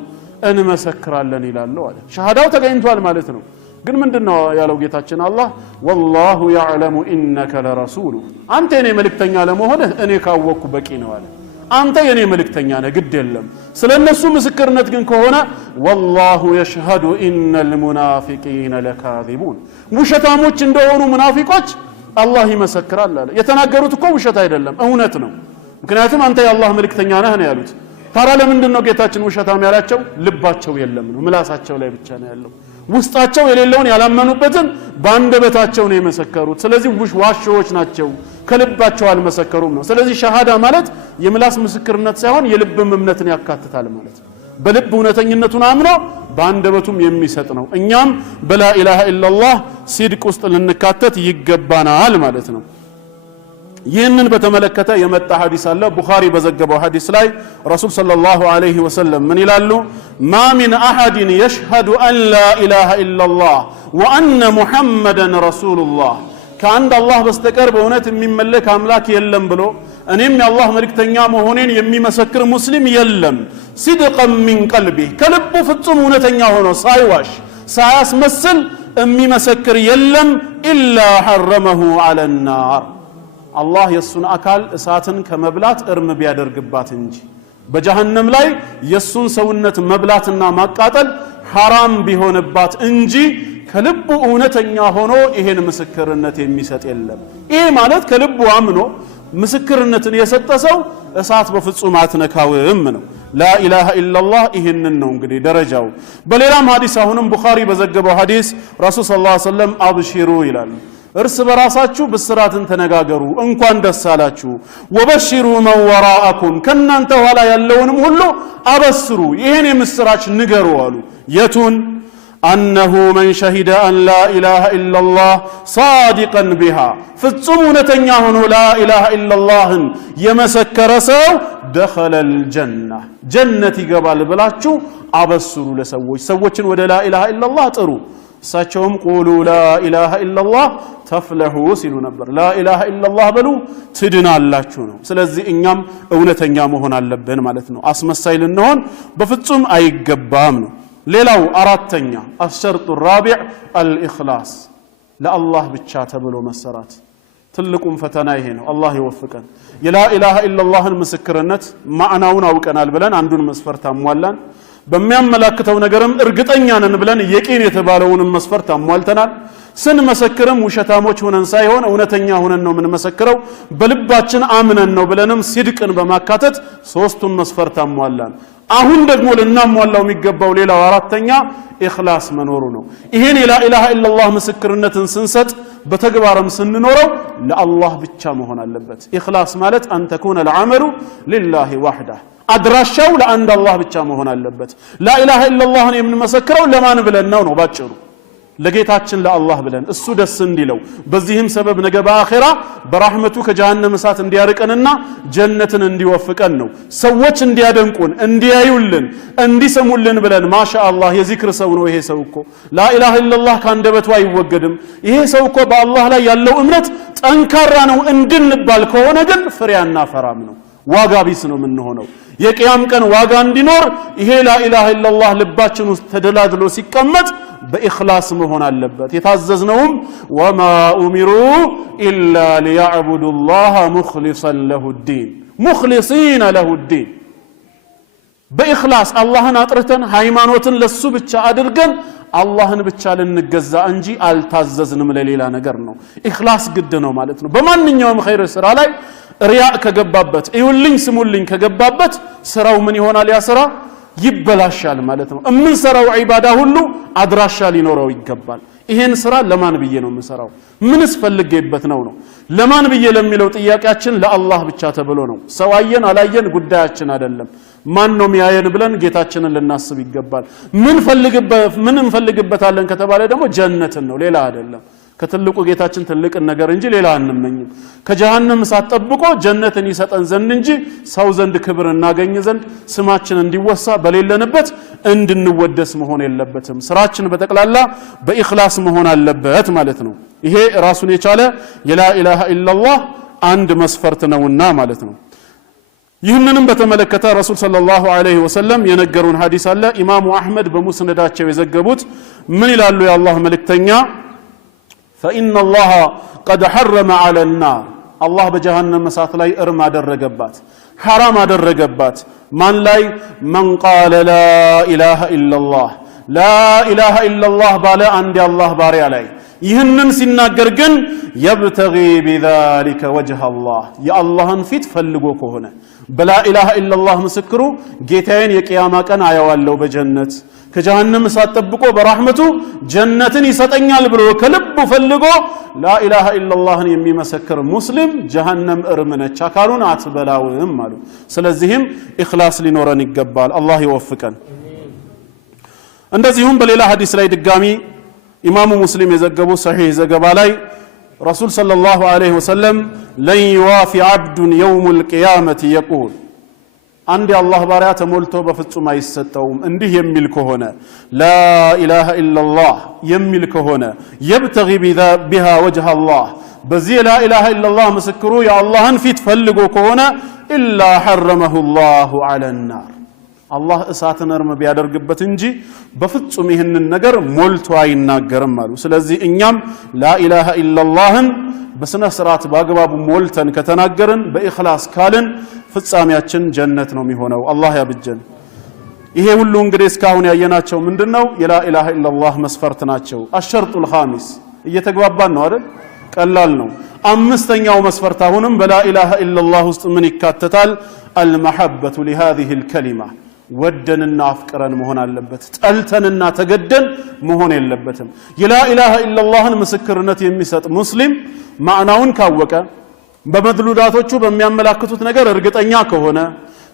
እንመሰክራለን ይላሉ አለ። ሸሃዳው ተገኝቷል ማለት ነው። ግን ምንድነው ያለው ጌታችን አላህ? ወላሁ يعلم انك لرسول አንተ የኔ መልእክተኛ ለመሆንህ እኔ ካወቅኩ በቂ ነው አለ። አንተ የኔ መልእክተኛ ነህ፣ ግድ የለም። ስለነሱ ምስክርነት ግን ከሆነ والله يشهد ان المنافقين لكاذبون ውሸታሞች እንደሆኑ ሙናፊቆች አላህ ይመሰክራል አለ። የተናገሩት እኮ ውሸት አይደለም፣ እውነት ነው። ምክንያቱም አንተ የአላህ መልእክተኛ ነህ ነው ያሉት። ታዲያ ለምንድን ነው ጌታችን ውሸታም ያላቸው? ልባቸው የለም ነው፣ ምላሳቸው ላይ ብቻ ነው ያለው። ውስጣቸው የሌለውን ያላመኑበትን ባንደበታቸው ነው የመሰከሩት። ስለዚህ ዋሾች ናቸው፣ ከልባቸው አልመሰከሩም ነው። ስለዚህ ሸሃዳ ማለት የምላስ ምስክርነት ሳይሆን የልብም እምነትን ያካትታል ማለት ነው። በልብ እውነተኝነቱን አምኖ ባንደበቱም የሚሰጥ ነው። እኛም በላ ኢላሃ ኢላላህ ሲድቅ ውስጥ ልንካተት ይገባናል ማለት ነው። ይህንን በተመለከተ የመጣ ሐዲስ አለ። ቡኻሪ በዘገበው ሐዲስ ላይ ረሱል ሰለላሁ ዐለይሂ ወሰለም ምን ይላሉ? ማ ሚን አሐድን የሽሀዱ አን ላ ኢላሃ ኢላላህ ወአነ ሙሐመደን ረሱሉላህ ከአንድ አላህ በስተቀር በእውነት የሚመለክ አምላክ የለም ብሎ እኔም የአላህ መልእክተኛ መሆኔን የሚመሰክር ሙስሊም የለም። ሲድቀን ሚን ቀልቢህ ከልቡ ፍጹም እውነተኛ ሆኖ ሳይዋሽ ሳያስመስል የሚመሰክር የለም። ኢላ ሐረመሁ ዐለ ናር አላህ የሱን አካል እሳትን ከመብላት እርም ቢያደርግባት እንጂ በጀሃነም ላይ የሱን ሰውነት መብላትና ማቃጠል ሐራም ቢሆንባት እንጂ ከልቡ እውነተኛ ሆኖ ይሄን ምስክርነት የሚሰጥ የለም። ይሄ ማለት ከልቡ አምኖ ምስክርነትን የሰጠ ሰው እሳት በፍጹም አትነካውም ነው። ላኢላሃ ኢላላህ ይሄንን ነው እንግዲህ ደረጃው። በሌላም ሐዲስ አሁንም ቡኻሪ በዘገበው ሐዲስ ረሱል ሰለላሁ ዐለይሂ ወሰለም አብሽሩ ይላሉ። እርስ በራሳችሁ ብስራትን ተነጋገሩ፣ እንኳን ደስ አላችሁ። ወበሽሩ መን ወራአኩም ከናንተ ኋላ ያለውንም ሁሉ አበስሩ፣ ይሄን የምስራች ንገሩ አሉ። የቱን? أنه من شهد أن لا إله إلا الله صادقا بها ፍጹም እውነተኛ ሆኖ لا إله إلا الله የመሰከረ ሰው دخل الجنة ጀነት ይገባል ብላችሁ አበስሩ ለሰዎች ሰዎችን ወደ لا إله إلا الله ጥሩ። እሳቸውም قولوا لا إله إلا الله تفلحوا ሲሉ ነበር። لا إله إلا الله በሉ ትድናላችሁ ነው። ስለዚህ እኛም እውነተኛ መሆን አለብን ማለት ነው። አስመሳይ ልንሆን በፍጹም አይገባም ነው። ሌላው አራተኛ الشرط الرابع الإخلاص ለአላህ ብቻ ተብሎ መሰራት ትልቁም ፈተና ይሄ ነው። አላህ ይወፍቀን። የላ ኢላሃ ኢላላህን ምስክርነት ማዕናውን አውቀናል ብለን አንዱን መስፈርት አሟላን። በሚያመላክተው ነገርም እርግጠኛ ነን ብለን የቂን የተባለውንም መስፈርት አሟልተናል። ስንመሰክርም ውሸታሞች ሆነን ሳይሆን እውነተኛ ሆነን ነው የምንመሰክረው። በልባችን አምነን ነው ብለንም ሲድቅን በማካተት ሶስቱን መስፈርት አሟላን። አሁን ደግሞ ልናሟላው የሚገባው ሌላው አራተኛ ኢኽላስ መኖሩ ነው። ይሄን የላ ኢላሃ ኢላላህ ምስክርነትን ስንሰጥ በተግባርም ስንኖረው ለአላህ ብቻ መሆን አለበት። ኢኽላስ ማለት አን ተኩነ العمل لله وحده አድራሻው ለአንድ አላህ ብቻ መሆን አለበት። ላ ኢላሃ ኢላላህን የምንመሰክረው ለማን ብለን ነው ባጭሩ? ለጌታችን ለአላህ ብለን እሱ ደስ እንዲለው በዚህም ሰበብ ነገ በአኺራ በረህመቱ ከጀሃነም እሳት እንዲያርቀንና ጀነትን እንዲወፍቀን ነው። ሰዎች እንዲያደንቁን እንዲያዩልን እንዲሰሙልን ብለን ማሻአላህ የዚክር ሰው ነው ይሄ ሰው እኮ ላ ኢላሃ ኢላላህ ካንደበቱ አይወገድም ይሄ ሰው እኮ በአላህ ላይ ያለው እምነት ጠንካራ ነው እንድንባል ከሆነ ግን ፍሬ አናፈራም ነው። ዋጋ ቢስ ነው የምንሆነው። የቂያም ቀን ዋጋ እንዲኖር ይሄ ላ ኢላሃ ኢላላህ ልባችን ውስጥ ተደላድሎ ሲቀመጥ በኢኽላስ መሆን አለበት። የታዘዝነውም ወማ ኡሚሩ ኢላ ሊያዕቡዱ ላህ ሙኽሊሰን ለሁ ዲን ሙኽሊሲነ ለሁ ዲን በኢኽላስ አላህን አጥርተን ሃይማኖትን ለሱ ብቻ አድርገን አላህን ብቻ ልንገዛ እንጂ አልታዘዝንም ለሌላ ነገር ነው። ኢኽላስ ግድ ነው ማለት ነው። በማንኛውም ኸይር ስራ ላይ ሪያእ ከገባበት እዩልኝ ስሙልኝ ከገባበት ስራው ምን ይሆናል? ያ ስራ ይበላሻል ማለት ነው። እምንሰራው ዒባዳ ሁሉ አድራሻ ሊኖረው ይገባል። ይሄን ስራ ለማን ብዬ ነው የምሰራው? ምንስ ፈልጌበት ነው? ለማን ብዬ ለሚለው ጥያቄያችን ለአላህ ብቻ ተብሎ ነው። ሰው አየን አላየን ጉዳያችን አይደለም። ማን ነው የሚያየን ብለን ጌታችንን ልናስብ ይገባል። ምን እንፈልግበታለን ከተባለ ደግሞ ጀነትን ነው ሌላ አይደለም። ከትልቁ ጌታችን ትልቅ ነገር እንጂ ሌላ አንመኝም። ከጀሃነም እሳት ጠብቆ ጀነትን ይሰጠን ዘንድ እንጂ ሰው ዘንድ ክብር እናገኝ ዘንድ ስማችን እንዲወሳ በሌለንበት እንድንወደስ መሆን የለበትም። ስራችን በጠቅላላ በኢኽላስ መሆን አለበት ማለት ነው። ይሄ ራሱን የቻለ የላ ኢላሃ ኢላላህ አንድ መስፈርት ነውና ማለት ነው። ይህንንም በተመለከተ ረሱል ሰለላሁ ዐለይሂ ወሰለም የነገሩን ሐዲስ አለ። ኢማሙ አህመድ በሙስነዳቸው የዘገቡት ምን ይላሉ? የአላህ መልእክተኛ فإن الله قد حرم على النار الله بجهنم مسات لاي ارم አደረገባት حرام አደረገባት ማን ላይ? من قال لا إله إلا الله لا إله إلا الله ባለ አንድ የአላህ ባሪያ ላይ ይህንን ሲናገር ግን يبتغي بذلك وجه الله የአላህን ፊት ፈልጎ ከሆነ በላ ኢላሃ ኢላላህ ምስክሩ ጌታዬን የቂያማ ቀን አያዋለው በጀነት ከጀሃነም እሳት ጠብቆ በረህመቱ ጀነትን ይሰጠኛል ብሎ ከልቡ ፈልጎ ላ ኢላሃ ኢላላህን የሚመሰክር ሙስሊም ጀሃነም እርም ነች፣ አካሉን አትበላውም አሉ። ስለዚህም ኢኽላስ ሊኖረን ይገባል። አላህ ይወፍቀን። እንደዚሁም በሌላ ሐዲስ ላይ ድጋሚ ኢማሙ ሙስሊም የዘገቡ ሰሒህ ዘገባ ላይ ረሱል ሰለላሁ ዐለይሂ ወሰለም ለን ይዋፊ ዐብዱን የውሙል ቂያመቲ የቁል አንድ የአላህ ባሪያ ተሞልቶ በፍጹም አይሰጠውም እንዲህ የሚል ከሆነ ላ ኢላሃ ኢላላህ የሚል ከሆነ የብተጊ ቢሃ ወጅሃ አላህ በዚህ ላ ኢላሃ ኢላላህ ምስክሩ የአላህን ፊት ፈልጎ ከሆነ ኢላ ሐረመሁ ላሁ ዐለ ናር አላህ እሳትን እርም ቢያደርግበት እንጂ በፍጹም ይህንን ነገር ሞልቶ አይናገርም አሉ። ስለዚህ እኛም ላኢላሃ ኢላላህን በስነ ስርዓት በአግባቡ ሞልተን ከተናገርን በኢኽላስ ካልን ፍጻሜያችን ጀነት ነው የሚሆነው። አላህ ያብጀን። ይሄ ሁሉ እንግዲህ እስካሁን ያየናቸው ምንድነው? የላኢላሃ ኢላላህ መስፈርት ናቸው። አሸርጡል ኻሚስ እየተግባባን ነው አይደል? ቀላል ነው። አምስተኛው መስፈርት አሁንም በላኢላሃ ኢላላህ ውስጥ ምን ይካተታል? አልመሐበቱ ሊሃዚሂል ከሊማ ወደንና አፍቅረን መሆን አለበት። ጠልተንና ተገደን መሆን የለበትም። የላኢላሃ ኢላላህን ምስክርነት የሚሰጥ ሙስሊም ማዕናውን ካወቀ በመድሉዳቶቹ በሚያመላክቱት ነገር እርግጠኛ ከሆነ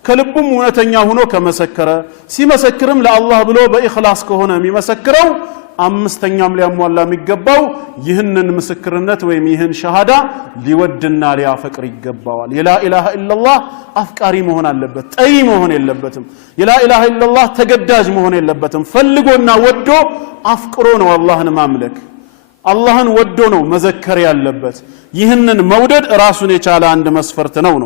ከልቡም እውነተኛ ሆኖ ከመሰከረ ሲመሰክርም ለአላህ ብሎ በኢኽላስ ከሆነ የሚመሰክረው አምስተኛም ሊያሟላ የሚገባው ይህንን ምስክርነት ወይም ይህን ሸሃዳ ሊወድና ሊያፈቅር ይገባዋል። የላኢላሃ ኢላላህ አፍቃሪ መሆን አለበት፣ ጠይ መሆን የለበትም። የላኢላሃ ኢላላህ ተገዳጅ መሆን የለበትም። ፈልጎና ወዶ አፍቅሮ ነው አላህን ማምለክ፣ አላህን ወዶ ነው መዘከር ያለበት። ይህንን መውደድ ራሱን የቻለ አንድ መስፈርት ነው።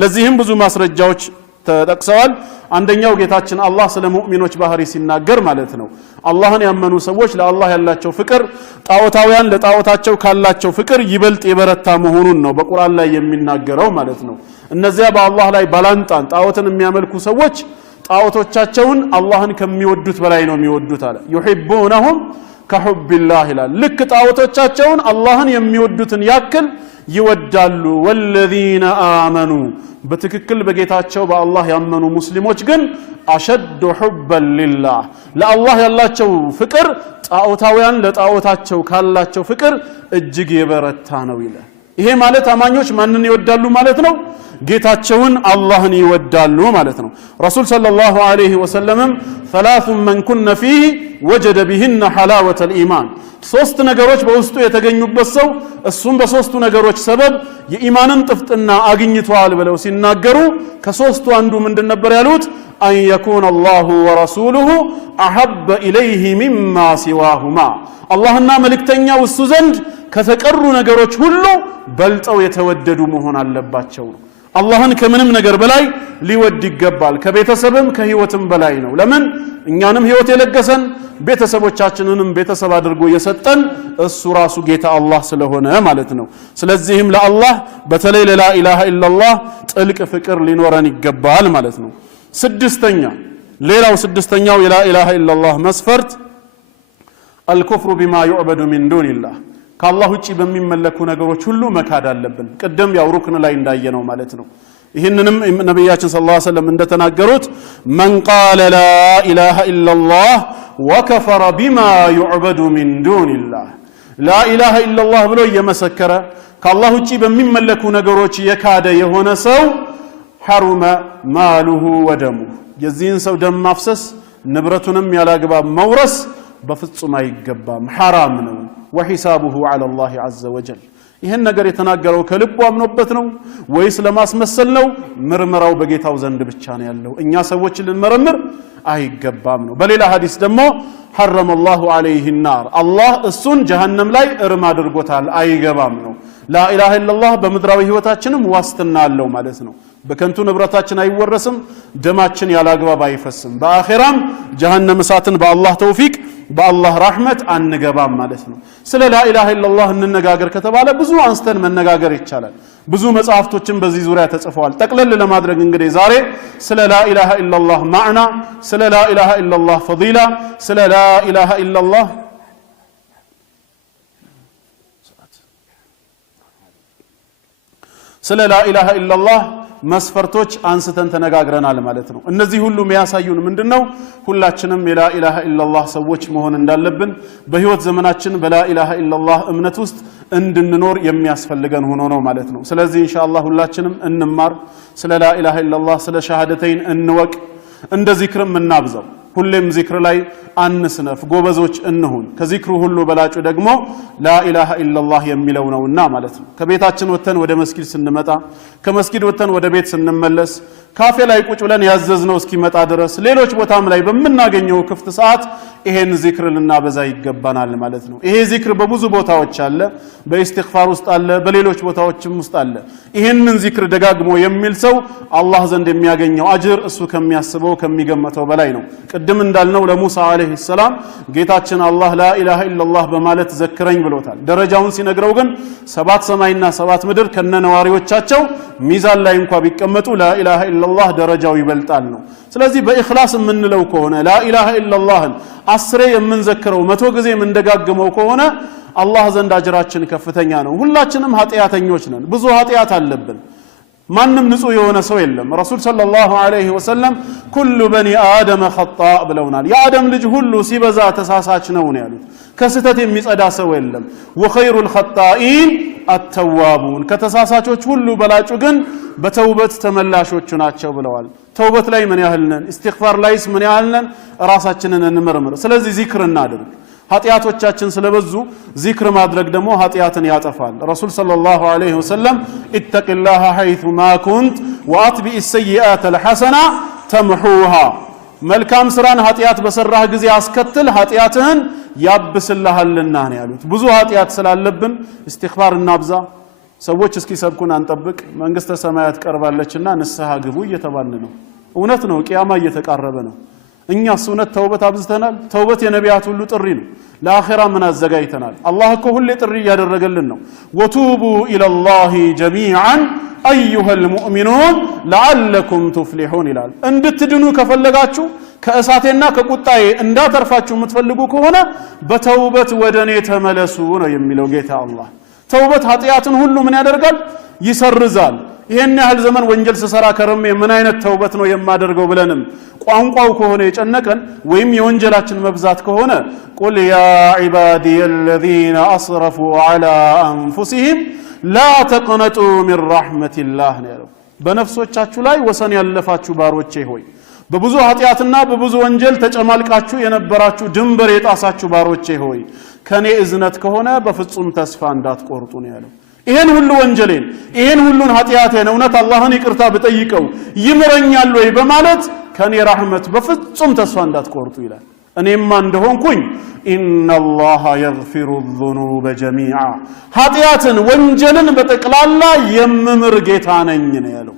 ለዚህም ብዙ ማስረጃዎች ተጠቅሰዋል። አንደኛው ጌታችን አላህ ስለ ሙእሚኖች ባህሪ ሲናገር ማለት ነው አላህን ያመኑ ሰዎች ለአላህ ያላቸው ፍቅር ጣዖታውያን ለጣዖታቸው ካላቸው ፍቅር ይበልጥ የበረታ መሆኑን ነው በቁርአን ላይ የሚናገረው ማለት ነው። እነዚያ በአላህ ላይ ባላንጣን ጣዖትን የሚያመልኩ ሰዎች ጣዖቶቻቸውን አላህን ከሚወዱት በላይ ነው የሚወዱት አለ። يحبونهم كحب الله ይላል። ልክ ጣዖቶቻቸውን አላህን የሚወዱትን ያክል ይወዳሉ። والذين آمنوا በትክክል በጌታቸው በአላህ ያመኑ ሙስሊሞች ግን አሸዱ حبا لله ለአላህ ያላቸው ፍቅር ጣዖታውያን ለጣዖታቸው ካላቸው ፍቅር እጅግ የበረታ ነው ይላል። ይሄ ማለት አማኞች ማንን ይወዳሉ ማለት ነው? ጌታቸውን አላህን ይወዳሉ ማለት ነው። ረሱል ሰለላሁ ዐለይሂ ወሰለም ثلاث من كن فيه وجد بهن حلاوة الإيمان ሶስት ነገሮች በውስጡ የተገኙበት ሰው እሱም በሶስቱ ነገሮች ሰበብ የኢማንን ጥፍጥና አግኝቷል ብለው ሲናገሩ ከሶስቱ አንዱ ምንድን ነበር ያሉት? أن يكون الله ورسوله أحب إليه مما سواهما አላህና መልእክተኛው እሱ ዘንድ ከተቀሩ ነገሮች ሁሉ በልጠው የተወደዱ መሆን አለባቸው። አላህን ከምንም ነገር በላይ ሊወድ ይገባል። ከቤተሰብም ከህይወትም በላይ ነው። ለምን? እኛንም ህይወት የለገሰን ቤተሰቦቻችንንም ቤተሰብ አድርጎ የሰጠን እሱ ራሱ ጌታ አላህ ስለሆነ ማለት ነው። ስለዚህም ለአላህ በተለይ ለላኢላሃ ኢላላህ ጥልቅ ፍቅር ሊኖረን ይገባል ማለት ነው። ስድስተኛው የላኢላሃ ኢላላህ መስፈርት አልኩፍሩ ቢማ ዩዕበዱ ሚን ዱኒላህ ከአላህ ውጪ በሚመለኩ ነገሮች ሁሉ መካድ አለብን። ቀደም ያው ሩክን ላይ እንዳየነው ማለት ነው። ይህንንም ነብያችን ሰለላሁ ዐለይሂ ወሰለም እንደተናገሩት መን ቃለ ላ ኢላሃ ኢላላህ ወከፈረ ቢማ ዩዕበዱ ሚን ዱኒላህ ላ ኢላሃ ኢላላህ ብሎ እየመሰከረ ከአላህ ውጪ በሚመለኩ ነገሮች የካደ የሆነ ሰው ሐሩመ ማሉሁ ወደሙሁ የዚህን ሰው ደም ማፍሰስ ንብረቱንም ያላግባብ መውረስ በፍጹም አይገባም፣ ሐራም ነው። ወሂሳቡሁ ዐላ አላህ ዐዘ ወጀል ይህን ነገር የተናገረው ከልቡ አምኖበት ነው ወይስ ለማስመሰል ነው? ምርመራው በጌታው ዘንድ ብቻ ነው ያለው። እኛ ሰዎች ልንመረምር አይገባም ነው። በሌላ ሐዲስ ደግሞ ሐረመ አላሁ ዐለይሂ ናር አላህ እሱን ጀሃነም ላይ እርም አድርጎታል፣ አይገባም ነው። ላኢላሃ ኢላላህ በምድራዊ ህይወታችንም ዋስትና አለው ማለት ነው። በከንቱ ንብረታችን አይወረስም፣ ደማችን ያላግባብ አይፈስም። በአኺራም ጀሃነም እሳትን በአላህ ተውፊቅ በአላህ ረህመት አንገባም ማለት ነው። ስለ ላኢላሃ ኢላላህ እንነጋገር ከተባለ ብዙ አንስተን መነጋገር ይቻላል። ብዙ መጽሐፍቶችን በዚህ ዙሪያ ተጽፈዋል። ጠቅለል ለማድረግ እንግዲህ ዛሬ ስለ ላኢላሃ ኢላላህ ማዕና፣ ስለ ላኢላሃ ኢላላህ ፈዲላ፣ ስለ ላኢላሃ ኢላላህ ስለ ላኢላሃ ኢላላህ መስፈርቶች አንስተን ተነጋግረናል ማለት ነው። እነዚህ ሁሉ የሚያሳዩን ምንድነው? ሁላችንም የላኢላሃ ኢላላህ ሰዎች መሆን እንዳለብን በህይወት ዘመናችን በላኢላሃ ኢላላህ እምነት ውስጥ እንድንኖር የሚያስፈልገን ሆኖ ነው ማለት ነው። ስለዚህ ኢንሻአላህ ሁላችንም እንማር፣ ስለ ላኢላሃ ኢላላህ ስለ ሸሃደተይን እንወቅ፣ እንደ ዚክርም እናብዛው። ሁሌም ዚክር ላይ አንስነፍ ጎበዞች እንሁን ከዚክሩ ሁሉ በላጩ ደግሞ ላ ኢላሃ ኢላላህ የሚለው ነውና ማለት ነው ከቤታችን ወተን ወደ መስጊድ ስንመጣ ከመስጊድ ወተን ወደ ቤት ስንመለስ ካፌ ላይ ቁጭ ብለን ያዘዝነው እስኪመጣ ድረስ ሌሎች ቦታም ላይ በመናገኘው ክፍት ሰዓት ይሄን ዚክር ልናበዛ ይገባናል ማለት ነው ይሄ ዚክር በብዙ ቦታዎች አለ በእስቲግፋር ውስጥ አለ በሌሎች ቦታዎችም ውስጥ አለ ይሄንን ዚክር ደጋግሞ የሚል ሰው አላህ ዘንድ የሚያገኘው አጅር እሱ ከሚያስበው ከሚገመተው በላይ ነው ቅድም እንዳልነው ለሙሳ አለይሂ ሰላም ጌታችን አላህ ላ ኢላሃ ኢላላህ በማለት ዘክረኝ ብሎታል ደረጃውን ሲነግረው ግን 7 ሰማይና 7 ምድር ከነነዋሪዎቻቸው ሚዛን ላይ እንኳን ቢቀመጡ ላ ኢላሃ ኢላላህ ደረጃው ይበልጣል ነው ስለዚህ በእኽላስ የምንለው ከሆነ ላ ኢላሃ ኢላላህን 10 የምንዘክረው 100 ጊዜ የምንደጋግመው ከሆነ አላህ ዘንድ አጅራችን ከፍተኛ ነው ሁላችንም ኃጢያተኞች ነን ብዙ ኃጢያት አለብን ማንም ንጹህ የሆነ ሰው የለም ረሱል ሰለላሁ ዐለይሂ ወሰለም ኩሉ በኒ አደም ኸጣእ ብለውናል የአደም ልጅ ሁሉ ሲበዛ ተሳሳች ነው ያሉት ከስተት የሚጸዳ ሰው የለም ወኸይሩል ኸጣኢን አተዋቡን ከተሳሳቾች ሁሉ በላጩ ግን በተውበት ተመላሾች ናቸው ብለዋል ተውበት ላይ ምን ያህል ነን ኢስቲግፋር ላይስ ምን ያህል ነን ራሳችንን እንመርምር ስለዚህ ዚክር እናድርግ ኃጢያቶቻችን ስለበዙ ዚክር ማድረግ ደግሞ ኃጢያትን ያጠፋል ረሱል ሰለላሁ ዐለይሂ ወሰለም ኢተቂላህ ሐይቱ ማ ኩንት ወአትቢ السيئات الحسنه تمحوها መልካም ስራን ኃጢያት በሰራህ ጊዜ አስከትል ኃጢያትህን ያብስልሃልና ነው ያሉት ብዙ ኃጢያት ስላለብን ኢስቲግፋር እናብዛ ሰዎች እስኪሰብኩን አንጠብቅ መንግስተ ሰማያት ቀርባለችና ንስሐ ግቡ እየተባልን ነው እውነት ነው ቂያማ እየተቃረበ ነው እኛ ሱነት ተውበት አብዝተናል ተውበት የነቢያት ሁሉ ጥሪ ነው ለአኺራ ምን አዘጋጅተናል አላህ እኮ ሁሌ ጥሪ ያደረገልን ነው ወቱቡ ኢለላሂ ጀሚዓን ايها المؤمنون لعلكم تفلحون ይላል እንድትድኑ ከፈለጋችሁ ከእሳቴና ከቁጣዬ እንዳተርፋችሁ የምትፈልጉ ከሆነ በተውበት ወደኔ ተመለሱ ነው የሚለው ጌታ አላህ ተውበት ኃጢያትን ሁሉ ምን ያደርጋል ይሰርዛል ይሄን ያህል ዘመን ወንጀል ሰሰራ ከረም ምን አይነት ተውበት ነው የማደርገው ብለንም ቋንቋው ከሆነ የጨነቀን ወይም የወንጀላችን መብዛት ከሆነ ቁል ያ ኢባዲየ الذين اسرفوا على انفسهم لا تقنطوا من رحمه الله ነው በነፍሶቻችሁ ላይ ወሰን ያለፋችሁ ባሮቼ ሆይ በብዙ ኃጢያትና በብዙ ወንጀል ተጨማልቃችሁ የነበራችሁ ድንበር የጣሳችሁ ባሮቼ ሆይ ከኔ እዝነት ከሆነ በፍጹም ተስፋ እንዳትቆርጡ ነው ያለው ይሄን ሁሉ ወንጀሌን ይሄን ሁሉን ኃጢያቴን እውነት አላህን ይቅርታ በጠይቀው ይምረኛል ወይ በማለት ከኔ ረህመት በፍጹም ተስፋ እንዳትቆርጡ ይላል እኔማ እንደሆንኩኝ ኢነላህ የግፊሩ الذنوب جميعا ኃጢያትን ወንጀልን በጠቅላላ የምምር ጌታ ነኝ ነው ያለው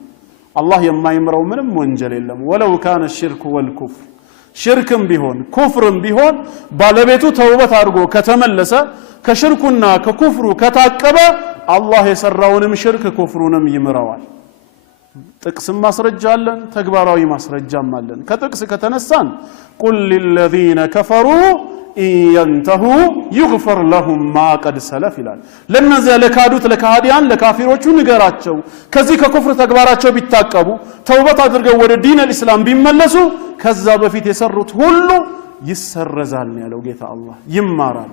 አላህ የማይምረው ምንም ወንጀል የለም ወለው ካነ الشرك والكفر ሽርክም ቢሆን ኩፍርም ቢሆን ባለቤቱ ተውበት አድርጎ ከተመለሰ ከሽርኩና ከኩፍሩ ከታቀበ አላህ የሰራውንም ሽርክ ኩፍሩንም ይምረዋል ጥቅስም ማስረጃ አለን ተግባራዊ ማስረጃም አለን ከጥቅስ ከተነሳን ቁል للذين كفروا إن ينتهوا يغفر لهم ما قد سلف ይላል ለነዚያ ለካዱት ለካህዲያን ለካፊሮቹ ንገራቸው ከዚህ ከኩፍር ተግባራቸው ቢታቀቡ ተውበት አድርገው ወደ ዲን الاسلام ቢመለሱ ከዛ በፊት የሰሩት ሁሉ ይሰረዛል ያለው ጌታ አላህ ይማራል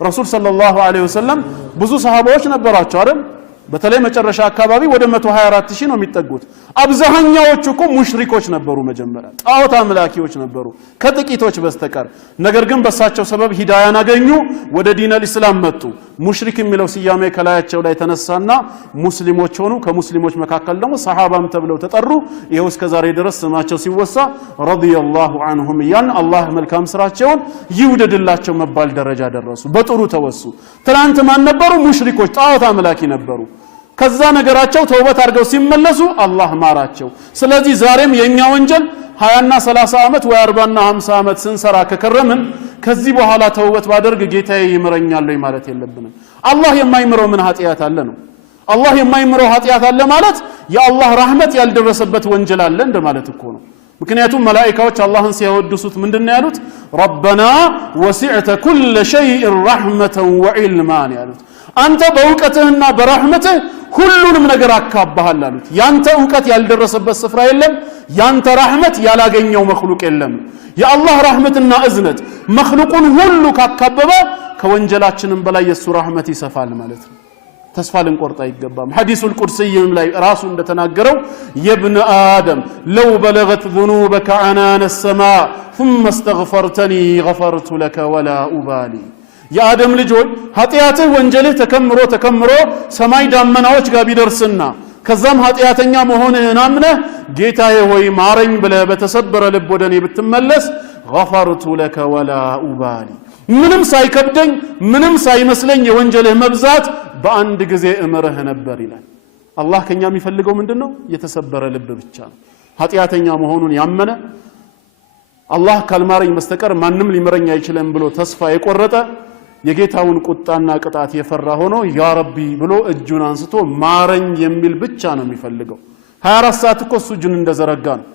ረሱል ሰለላሁ ዐለይሂ ወሰለም ብዙ ሰሃባዎች ነበራቸው አይደል በተለይ መጨረሻ አካባቢ ወደ 124000 ነው የሚጠጉት አብዛኛዎቹ እኮ ሙሽሪኮች ነበሩ መጀመሪያ ጣዖት አምላኪዎች ነበሩ ከጥቂቶች በስተቀር ነገር ግን በሳቸው ሰበብ ሂዳያን አገኙ ወደ ዲን الاسلام መጡ ሙሽሪክ የሚለው ስያሜ ከላያቸው ላይ ተነሳና ሙስሊሞች ሆኑ ከሙስሊሞች መካከል ደግሞ ሰሃባም ተብለው ተጠሩ ይሄው እስከ ዛሬ ድረስ ስማቸው ሲወሳ ረዲየላሁ ዐንሁም ያን አላህ መልካም ስራቸውን ይውደድላቸው መባል ደረጃ ደረሱ በጥሩ ተወሱ ትላንት ማን ነበሩ ሙሽሪኮች ጣዖት አምላኪ ነበሩ ከዛ ነገራቸው ተውበት አድርገው ሲመለሱ አላህ ማራቸው ስለዚህ ዛሬም የኛ ወንጀል 20 እና 30 አመት ወይ 40 እና 50 አመት ስንሰራ ከከረምን ከዚህ በኋላ ተውበት ባደርግ ጌታዬ ይምረኛል ወይ ማለት የለብንም አላህ የማይምረው ምን ኃጢያት አለ ነው አላህ የማይምረው ኃጢያት አለ ማለት የአላህ ረህመት ያልደረሰበት ወንጀል አለ እንደማለት እኮ ነው ምክንያቱም መላእክቶች አላህን ሲያወድሱት ምንድነው ያሉት ረበና ወሲዕተ ኩል ሸይء ረህመተን ወዒልማን ያሉት አንተ በእውቀትህና በረህመትህ ሁሉንም ነገር አካባሃል አሉት ያንተ ዕውቀት ያልደረሰበት ስፍራ የለም ያንተ ረህመት ያላገኘው መخلوቅ የለም የአላህ ረህመትና እዝነት መخلوቁን ሁሉ ካካበበ ከወንጀላችንም በላይ የሱ ረህመት ይሰፋል ማለት ነው ተስፋ ልንቆርጥ አይገባም ሐዲሱል ቁድሲይም ላይ ራሱ እንደተናገረው የብነ አደም ለው በለገት ذنوبك عنان السماء ثم استغفرتني غفرت لك ولا أبالي የአደም ልጆች ኃጢያትህ ወንጀልህ ተከምሮ ሰማይ ዳመናዎች ጋር ቢደርስና ከዛም ኃጢያተኛ መሆንህን አምነህ ጌታዬ ሆይ ማረኝ ብለህ በተሰበረ ልብ ወደኔ ብትመለስ غفرت لك ولا أبالي ምንም ሳይከብደኝ ምንም ሳይመስለኝ የወንጀልህ መብዛት በአንድ ጊዜ እምርህ ነበር ይላል አላህ ከኛ የሚፈልገው ምንድነው የተሰበረ ልብ ብቻ ነው ኃጢያተኛ መሆኑን ያመነ አላህ ካልማረኝ መስተቀር ማንም ሊምረኝ አይችልም ብሎ ተስፋ የቆረጠ የጌታውን ቁጣና ቅጣት የፈራ ሆኖ ያ ረቢ ብሎ እጁን አንስቶ ማረኝ የሚል ብቻ ነው የሚፈልገው 24 ሰዓት እኮ እሱ እጁን እንደዘረጋ ነው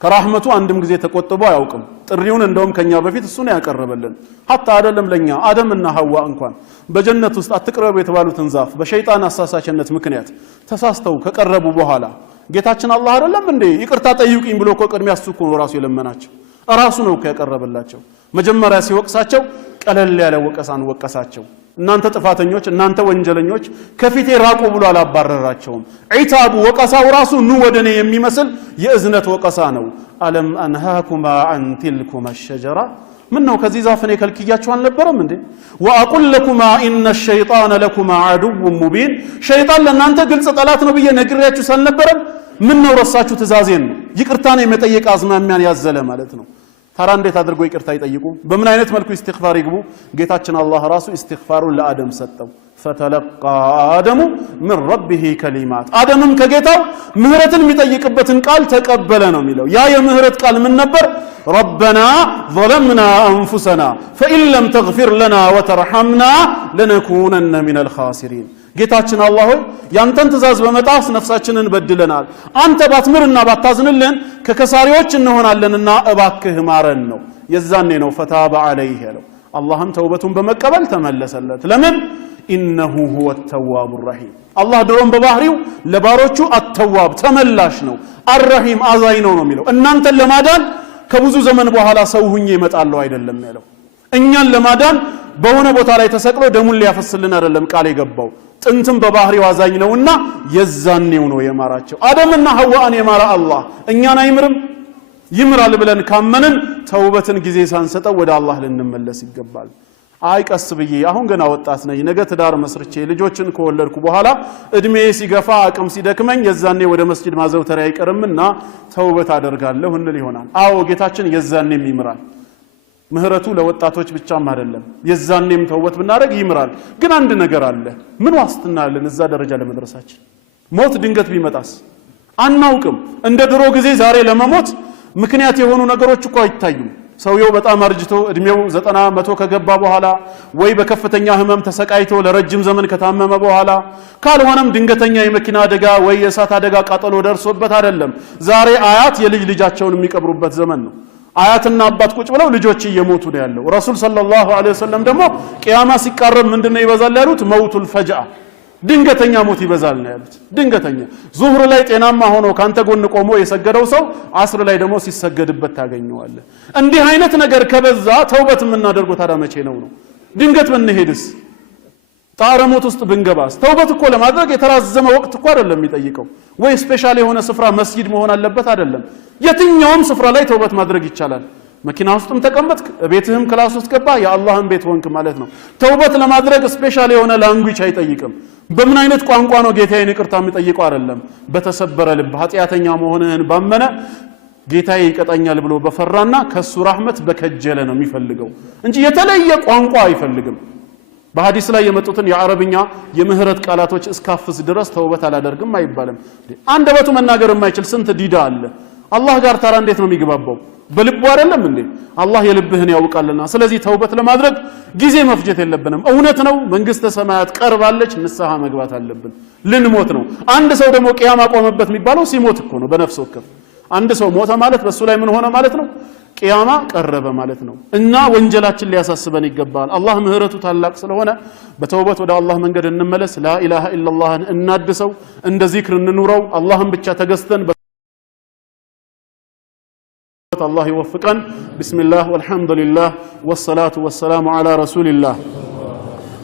ከራህመቱ አንድም ጊዜ ተቆጥቦ አያውቅም ጥሪውን እንደውም ከኛ በፊት እሱ ነው ያቀረበልን hatta አይደለም ለኛ አደምና ሐዋ እንኳን በጀነት ውስጥ አትቅረቡ የተባሉትን ዛፍ በሸይጣን አሳሳችነት ምክንያት ተሳስተው ከቀረቡ በኋላ ጌታችን አላህ አይደለም እንዴ ይቅርታ ጠይቁኝ ብሎ እኮ ቅድሚያ እሱ እኮ ነው ራሱ የለመናቸው ራሱ ነው ያቀረበላቸው መጀመሪያ ሲወቅሳቸው ቀለል ያለ ወቀሳን ወቀሳቸው እናንተ ጥፋተኞች እናንተ ወንጀለኞች ከፊቴ ራቁ ብሎ አላባረራቸውም ዒታቡ ወቀሳው ራሱ ኑ ወደኔ የሚመስል የእዝነት ወቀሳ ነው አለም አንሃኩማ አን ትልኩማ الشجره ምን ነው ከዚህ ዛፍ እኔ ከልክያችሁ አልነበረም እንዴ ወአቁል ለኩማ ኢነ الشيطان لكما عدو مبين ሸይጣን ለእናንተ ግልጽ ጠላት ነው ብዬ ነግሬያችሁ ሳልነበረም ምን ነው ረሳችሁ ትእዛዜን ነው ይቅርታን የመጠየቅ አዝማሚያን ያዘለ ማለት ነው ታራ እንዴት አድርጎ ይቅርታ ይጠይቁ በምን አይነት መልኩ ኢስቲግፋር ይግቡ ጌታችን አላህ ራሱ ኢስቲግፋሩን ለአደም ሰጠው فتلقى آدم من ربه كلمات آدم كجيتاو مهرة المتيقبة قال تقبل ነው የሚለው ያ የምህረት ቃል ምን ነበር ربنا ظلمنا أنفسنا فإن لم تغفر لنا وترحمنا لنكونن من الخاسرين ጌታችን አላህ ሆይ ያንተን ትእዛዝ በመጣስ ነፍሳችንን በድለናል አንተ ባትምርና ባታዝንልን ከከሳሪዎች እንሆናለንና እባክህ ማረን ነው የዛኔ ነው ፈታበ عليه ያለው አላህም ተውበቱን በመቀበል ተመለሰለት ለምን إنه هو التواب الرحيم الله ድሮም በባህሪው ለባሮቹ አተዋብ ተመላሽ ነው الرحيم አዛኝ ነው የሚለው እናንተን ለማዳን ከብዙ ዘመን በኋላ ሰው ሁኜ እመጣለሁ አይደለም ያለው እኛን ለማዳን በሆነ ቦታ ላይ ተሰቅሎ ደሙን ሊያፈስልን አይደለም ቃል የገባው ጥንትም በባህሪው አዛኝ ነውና የዛኔው ነው የማራቸው አደምና ሐዋን የማራ አላህ እኛን አይምርም ይምራል ብለን ካመንን ተውበትን ጊዜ ሳንሰጠው ወደ አላህ ልንመለስ ይገባል አይቀስ ብዬ አሁን ገና ወጣት ነኝ ነገ ትዳር መስርቼ ልጆችን ከወለድኩ በኋላ እድሜ ሲገፋ አቅም ሲደክመኝ የዛኔ ወደ መስጂድ ማዘውተሪያ አይቀርምና ተውበት አደርጋለሁ እንል ይሆናል አዎ ጌታችን የዛኔም ይምራል ምህረቱ ለወጣቶች ብቻም አይደለም የዛኔም ተውበት ብናደርግ ይምራል ግን አንድ ነገር አለ ምን ዋስትና አለን እዛ ደረጃ ለመድረሳችን ሞት ድንገት ቢመጣስ አናውቅም እንደ ድሮ ጊዜ ዛሬ ለመሞት ምክንያት የሆኑ ነገሮች እኮ አይታዩም ሰውየው በጣም አርጅቶ እድሜው 90 100 ከገባ በኋላ ወይ በከፍተኛ ህመም ተሰቃይቶ ለረጅም ዘመን ከታመመ በኋላ ካልሆነም ድንገተኛ የመኪና አደጋ ወይ የእሳት አደጋ ቃጠሎ ደርሶበት አይደለም ዛሬ አያት የልጅ ልጃቸውን የሚቀብሩበት ዘመን ነው አያትና አባት ቁጭ ብለው ልጆች እየሞቱ ነው ያለው ረሱል ሰለላሁ ዐለይሂ ወሰለም ደግሞ ቂያማ ሲቃረብ ምንድነው ይበዛል ያሉት መውቱል ፈጅአ ድንገተኛ ሞት ይበዛል ነው ያሉት ድንገተኛ ዙህር ላይ ጤናማ ሆኖ ካንተ ጎን ቆሞ የሰገደው ሰው አስር ላይ ደግሞ ሲሰገድበት ታገኘዋለህ እንዲህ አይነት ነገር ከበዛ ተውበት የምናደርገው ታዲያ መቼ ነው ድንገት ብንሄድስ ታረሞት ውስጥ ብንገባስ ተውበት እኮ ለማድረግ የተራዘመ ወቅት እኮ አይደለም የሚጠይቀው ወይ ስፔሻል የሆነ ስፍራ መስጊድ መሆን አለበት አይደለም የትኛውም ስፍራ ላይ ተውበት ማድረግ ይቻላል መኪና ውስጥም ተቀመጥክ ቤትህም ክላስ ውስጥ ገባ የአላህን ቤት ሆንክ ማለት ነው ተውበት ለማድረግ ስፔሻል የሆነ ላንጉዌጅ አይጠይቅም በምን አይነት ቋንቋ ነው ጌታዬን ይቅርታ የሚጠይቀው አይደለም በተሰበረ ልብ ኃጢያተኛ መሆንህን ባመነ ጌታዬ ይቀጣኛል ብሎ በፈራና ከሱ ረህመት በከጀለ ነው የሚፈልገው እንጂ የተለየ ቋንቋ አይፈልግም በሐዲስ ላይ የመጡትን የአረብኛ የምህረት ቃላቶች እስካፍስ ድረስ ተውበት አላደርግም አይባልም አንደበቱ መናገር የማይችል ስንት ዲዳ አለ አላህ ጋር ታራ እንዴት ነው የሚገባባው በልቡ አይደለም እንዴ አላህ የልብህን ያውቃልና ስለዚህ ተውበት ለማድረግ ጊዜ መፍጀት የለብንም እውነት ነው መንግስተ ሰማያት ቀርባለች ንስሐ መግባት አለብን ልንሞት ነው አንድ ሰው ደግሞ ቂያማ ቆመበት የሚባለው ሲሞት እኮ ነው በነፍስ ወከፍ አንድ ሰው ሞተ ማለት በሱ ላይ ምን ሆነ ማለት ነው ቂያማ ቀረበ ማለት ነው እና ወንጀላችን ሊያሳስበን ይገባል አላህ ምህረቱ ታላቅ ስለሆነ በተውበት ወደ አላህ መንገድ እንመለስ ላ ኢላሃ ኢላላህን እናድሰው እንደ ዚክር እንኑረው አላህን ብቻ ተገዝተን الله يوفقن بسم الله والحمد لله والصلاة والسلام على رسول الله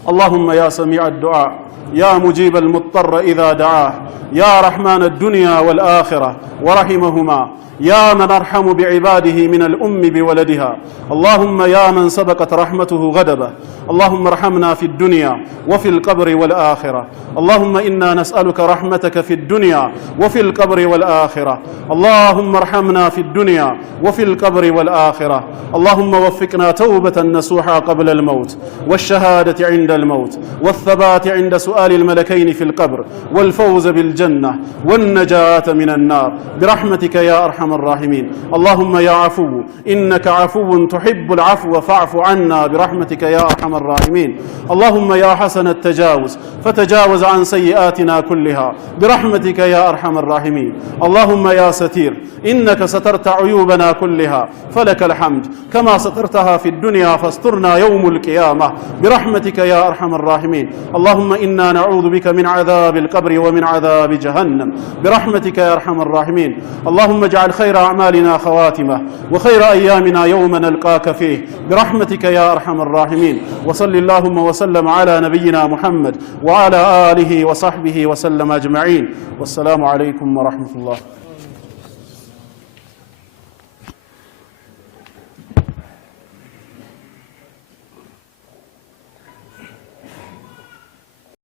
اللهم يا سميع الدعاء يا مجيب المضطر إذا دعاه يا رحمن الدنيا والآخرة ورحمهما يا من أرحم بعباده من الأم بولدها اللهم يا من سبقت رحمته غضبه اللهم ارحمنا في الدنيا وفي القبر والآخرة اللهم إنا نسألك رحمتك في الدنيا وفي القبر والآخرة اللهم ارحمنا في الدنيا وفي القبر والآخرة اللهم وفقنا توبة نصوحا قبل الموت والشهادة عند الموت والثبات عند سؤال الملكين في القبر والفوز بالجنة والنجاة من النار برحمتك يا أرحم الراحمين اللهم يا عفو إنك عفو تحب العفو فاعف عنا برحمتك يا أرحم الراحمين اللهم يا حسن التجاوز فتجاوز عن سيئاتنا كلها برحمتك يا أرحم الراحمين اللهم يا ستير إنك سترت عيوبنا كلها فلك الحمد كما سترتها في الدنيا فاسترنا يوم القيامة برحمتك يا أرحم الراحمين اللهم إنا نعوذ بك من عذاب القبر ومن عذاب جهنم برحمتك يا أرحم الراحمين اللهم اجعل خير أعمالنا خواتمه وخير أيامنا يوم نلقاك فيه برحمتك يا أرحم الراحمين وصل اللهم وسلم على نبينا محمد وعلى آله وصحبه وسلم أجمعين والسلام عليكم ورحمة الله